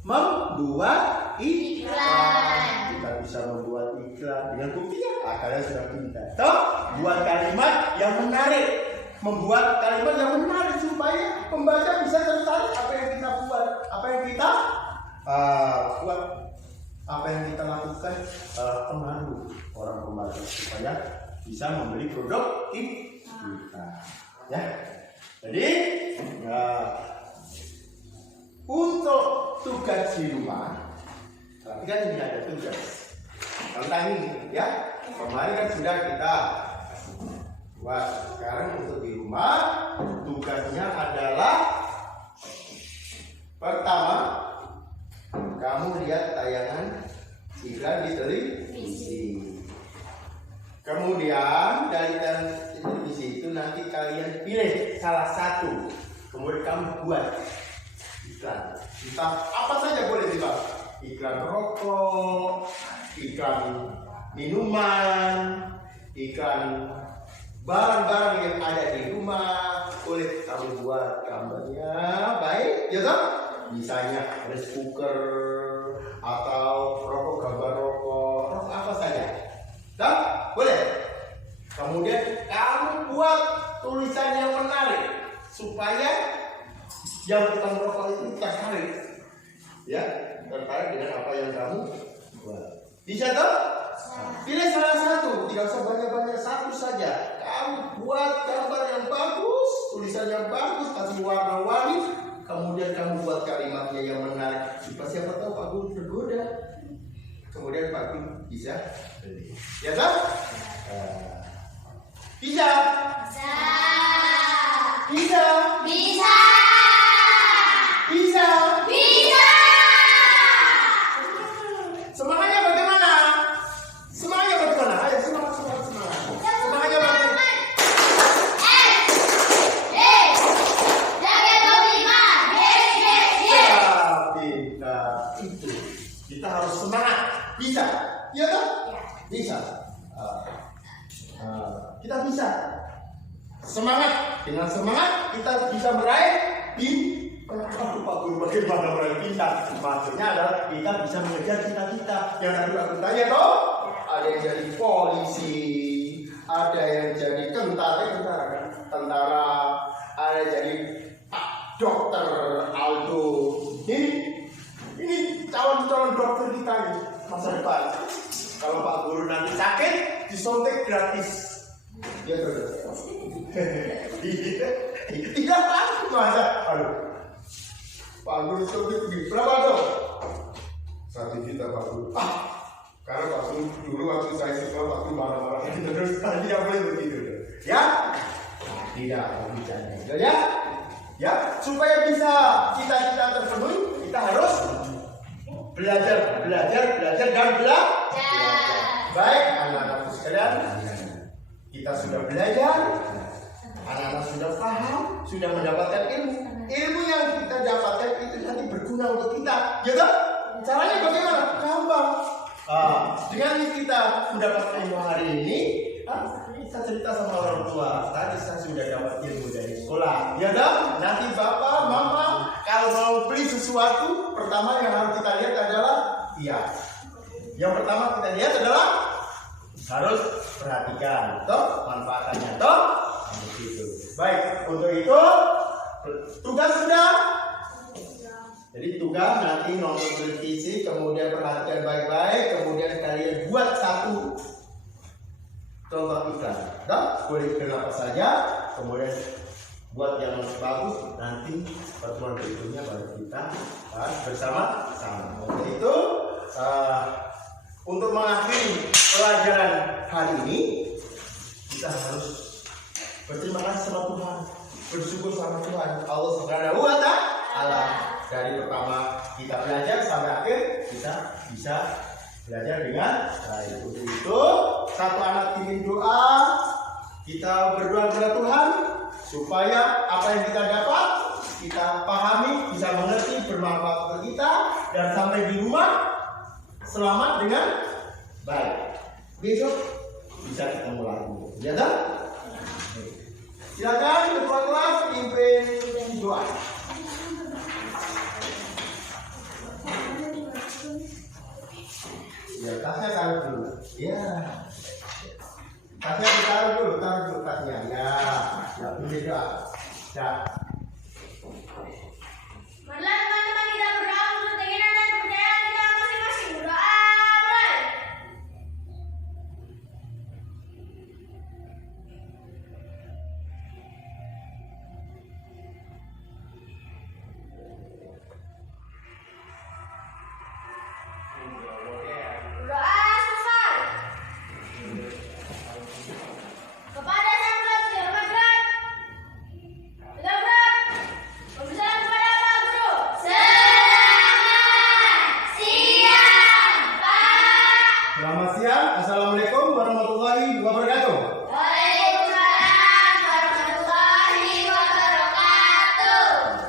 membuat iklan. Kita bisa membuat iklan dengan buktinya. Kalian sudah pintar. Toh, buat kalimat yang menarik. Membuat kalimat yang menarik supaya pembaca bisa tertarik apa yang kita buat, apa yang kita buat, apa yang kita lakukan pengaruh orang pembaca supaya bisa membeli produk kita. Ya, jadi untuk tugas di rumah, perhatikan ini ada tugas. Kalau tentang ini, ya. Kemarin kan sudah kita buat. Sekarang untuk di rumah, tugasnya adalah pertama, kamu lihat tayangan iklan di televisi. Kemudian dari televisi itu nanti kalian pilih salah satu, kemudian kamu buat iklan. Entah apa saja boleh dibuat. Iklan rokok, iklan minuman, iklan barang-barang yang ada di rumah. Boleh kamu buat gambarnya baik, ya toh? Misalnya rice cooker atau rokok, gambar rokok apa saja. Dah, boleh. Kemudian kamu buat tulisan yang menarik supaya yang tukang rokok itu tertarik, ya, tertarik dengan apa yang kamu buat. Bisa toh? Pilih salah satu, tidak usah banyak-banyak, satu saja. Kamu buat gambar yang bagus, tulisan yang bagus, kasih warna-warni, kemudian kamu buat kalimatnya yang menarik. Siapa tahu Pak Guru tergoda. Kemudian Pak Guru bisa beli. Ya toh? Bisa? Bisa. Bisa. Bisa. Bisa. Bisa. Semangatnya bagaimana? Semangatnya bagaimana? Ayo semangat. Semangatnya bagaimana? Pintar. Itu. Kita harus semangat. Bisa. Iya kan? Bisa. Kita bisa. Semangat. Dengan semangat kita bisa meraih Pak Guru bagaimana meraih pintar? Maksudnya adalah kita bisa mengejar cita-cita. Yang tadi aku tanya toh, ada yang jadi polisi, ada yang jadi tentara, ada yang jadi Pak Dokter Aldo. Ini calon dokter kita nih masa depan. Kalau Pak Guru nanti sakit, disuntik gratis. Ya sudah. Tidak takut masa. Aduh. Pak Guru suntik berapa dong? 1 juta Pak Guru. Karena Pak Guru dulu waktu saya sekolah Pak Guru marah-marah terus tidak boleh begitu. Ya? Tidak berbicara. Ya? Ya, supaya bisa cita-cita terpenuhi, kita harus belajar dan belajar. Baik, anak-anakku sekalian, kita sudah belajar, anak-anak sudah paham, sudah mendapatkan ilmu. Ilmu yang kita dapatkan itu nanti berguna untuk kita, ya toh? Caranya bagaimana? Gampang. Dengan kita mendapatkan ilmu hari ini, kita cerita sama orang tua. Tadi saya sudah dapat ilmu dari sekolah, ya toh? Nanti bapak, mama, kalau mau beli sesuatu, pertama yang harus kita lihat adalah Yang pertama kita lihat adalah harus perhatikan, toh manfaatannya, toh begitu. Baik, untuk itu tugas sudah. Jadi tugas nanti nonton televisi, kemudian perhatikan baik-baik, kemudian kalian buat satu contoh iklan, toh boleh kenapa saja, kemudian buat yang bagus. Nanti pertemuan berikutnya baru kita bahas bersama-sama. Untuk itu untuk mengakhiri pelajaran hari ini, kita harus berterima kasih sama Tuhan, bersyukur sama Tuhan Allah Subhanahu wa Ta'ala. Dari pertama kita belajar sampai akhir kita bisa belajar dengan baik. Untuk itu satu anak ingin doa, kita berdoa kepada Tuhan supaya apa yang kita dapat kita pahami, bisa mengerti, bermanfaat untuk kita, dan sampai di rumah selamat dengan baik. Besok bisa ketemu lagi, ya kan? Silakan ketua kelas pimpin doa. Ya, tasnya taruh dulu. Ya, tasnya ditaruh dulu, tasnya. Ya, pimpin doa. Ya.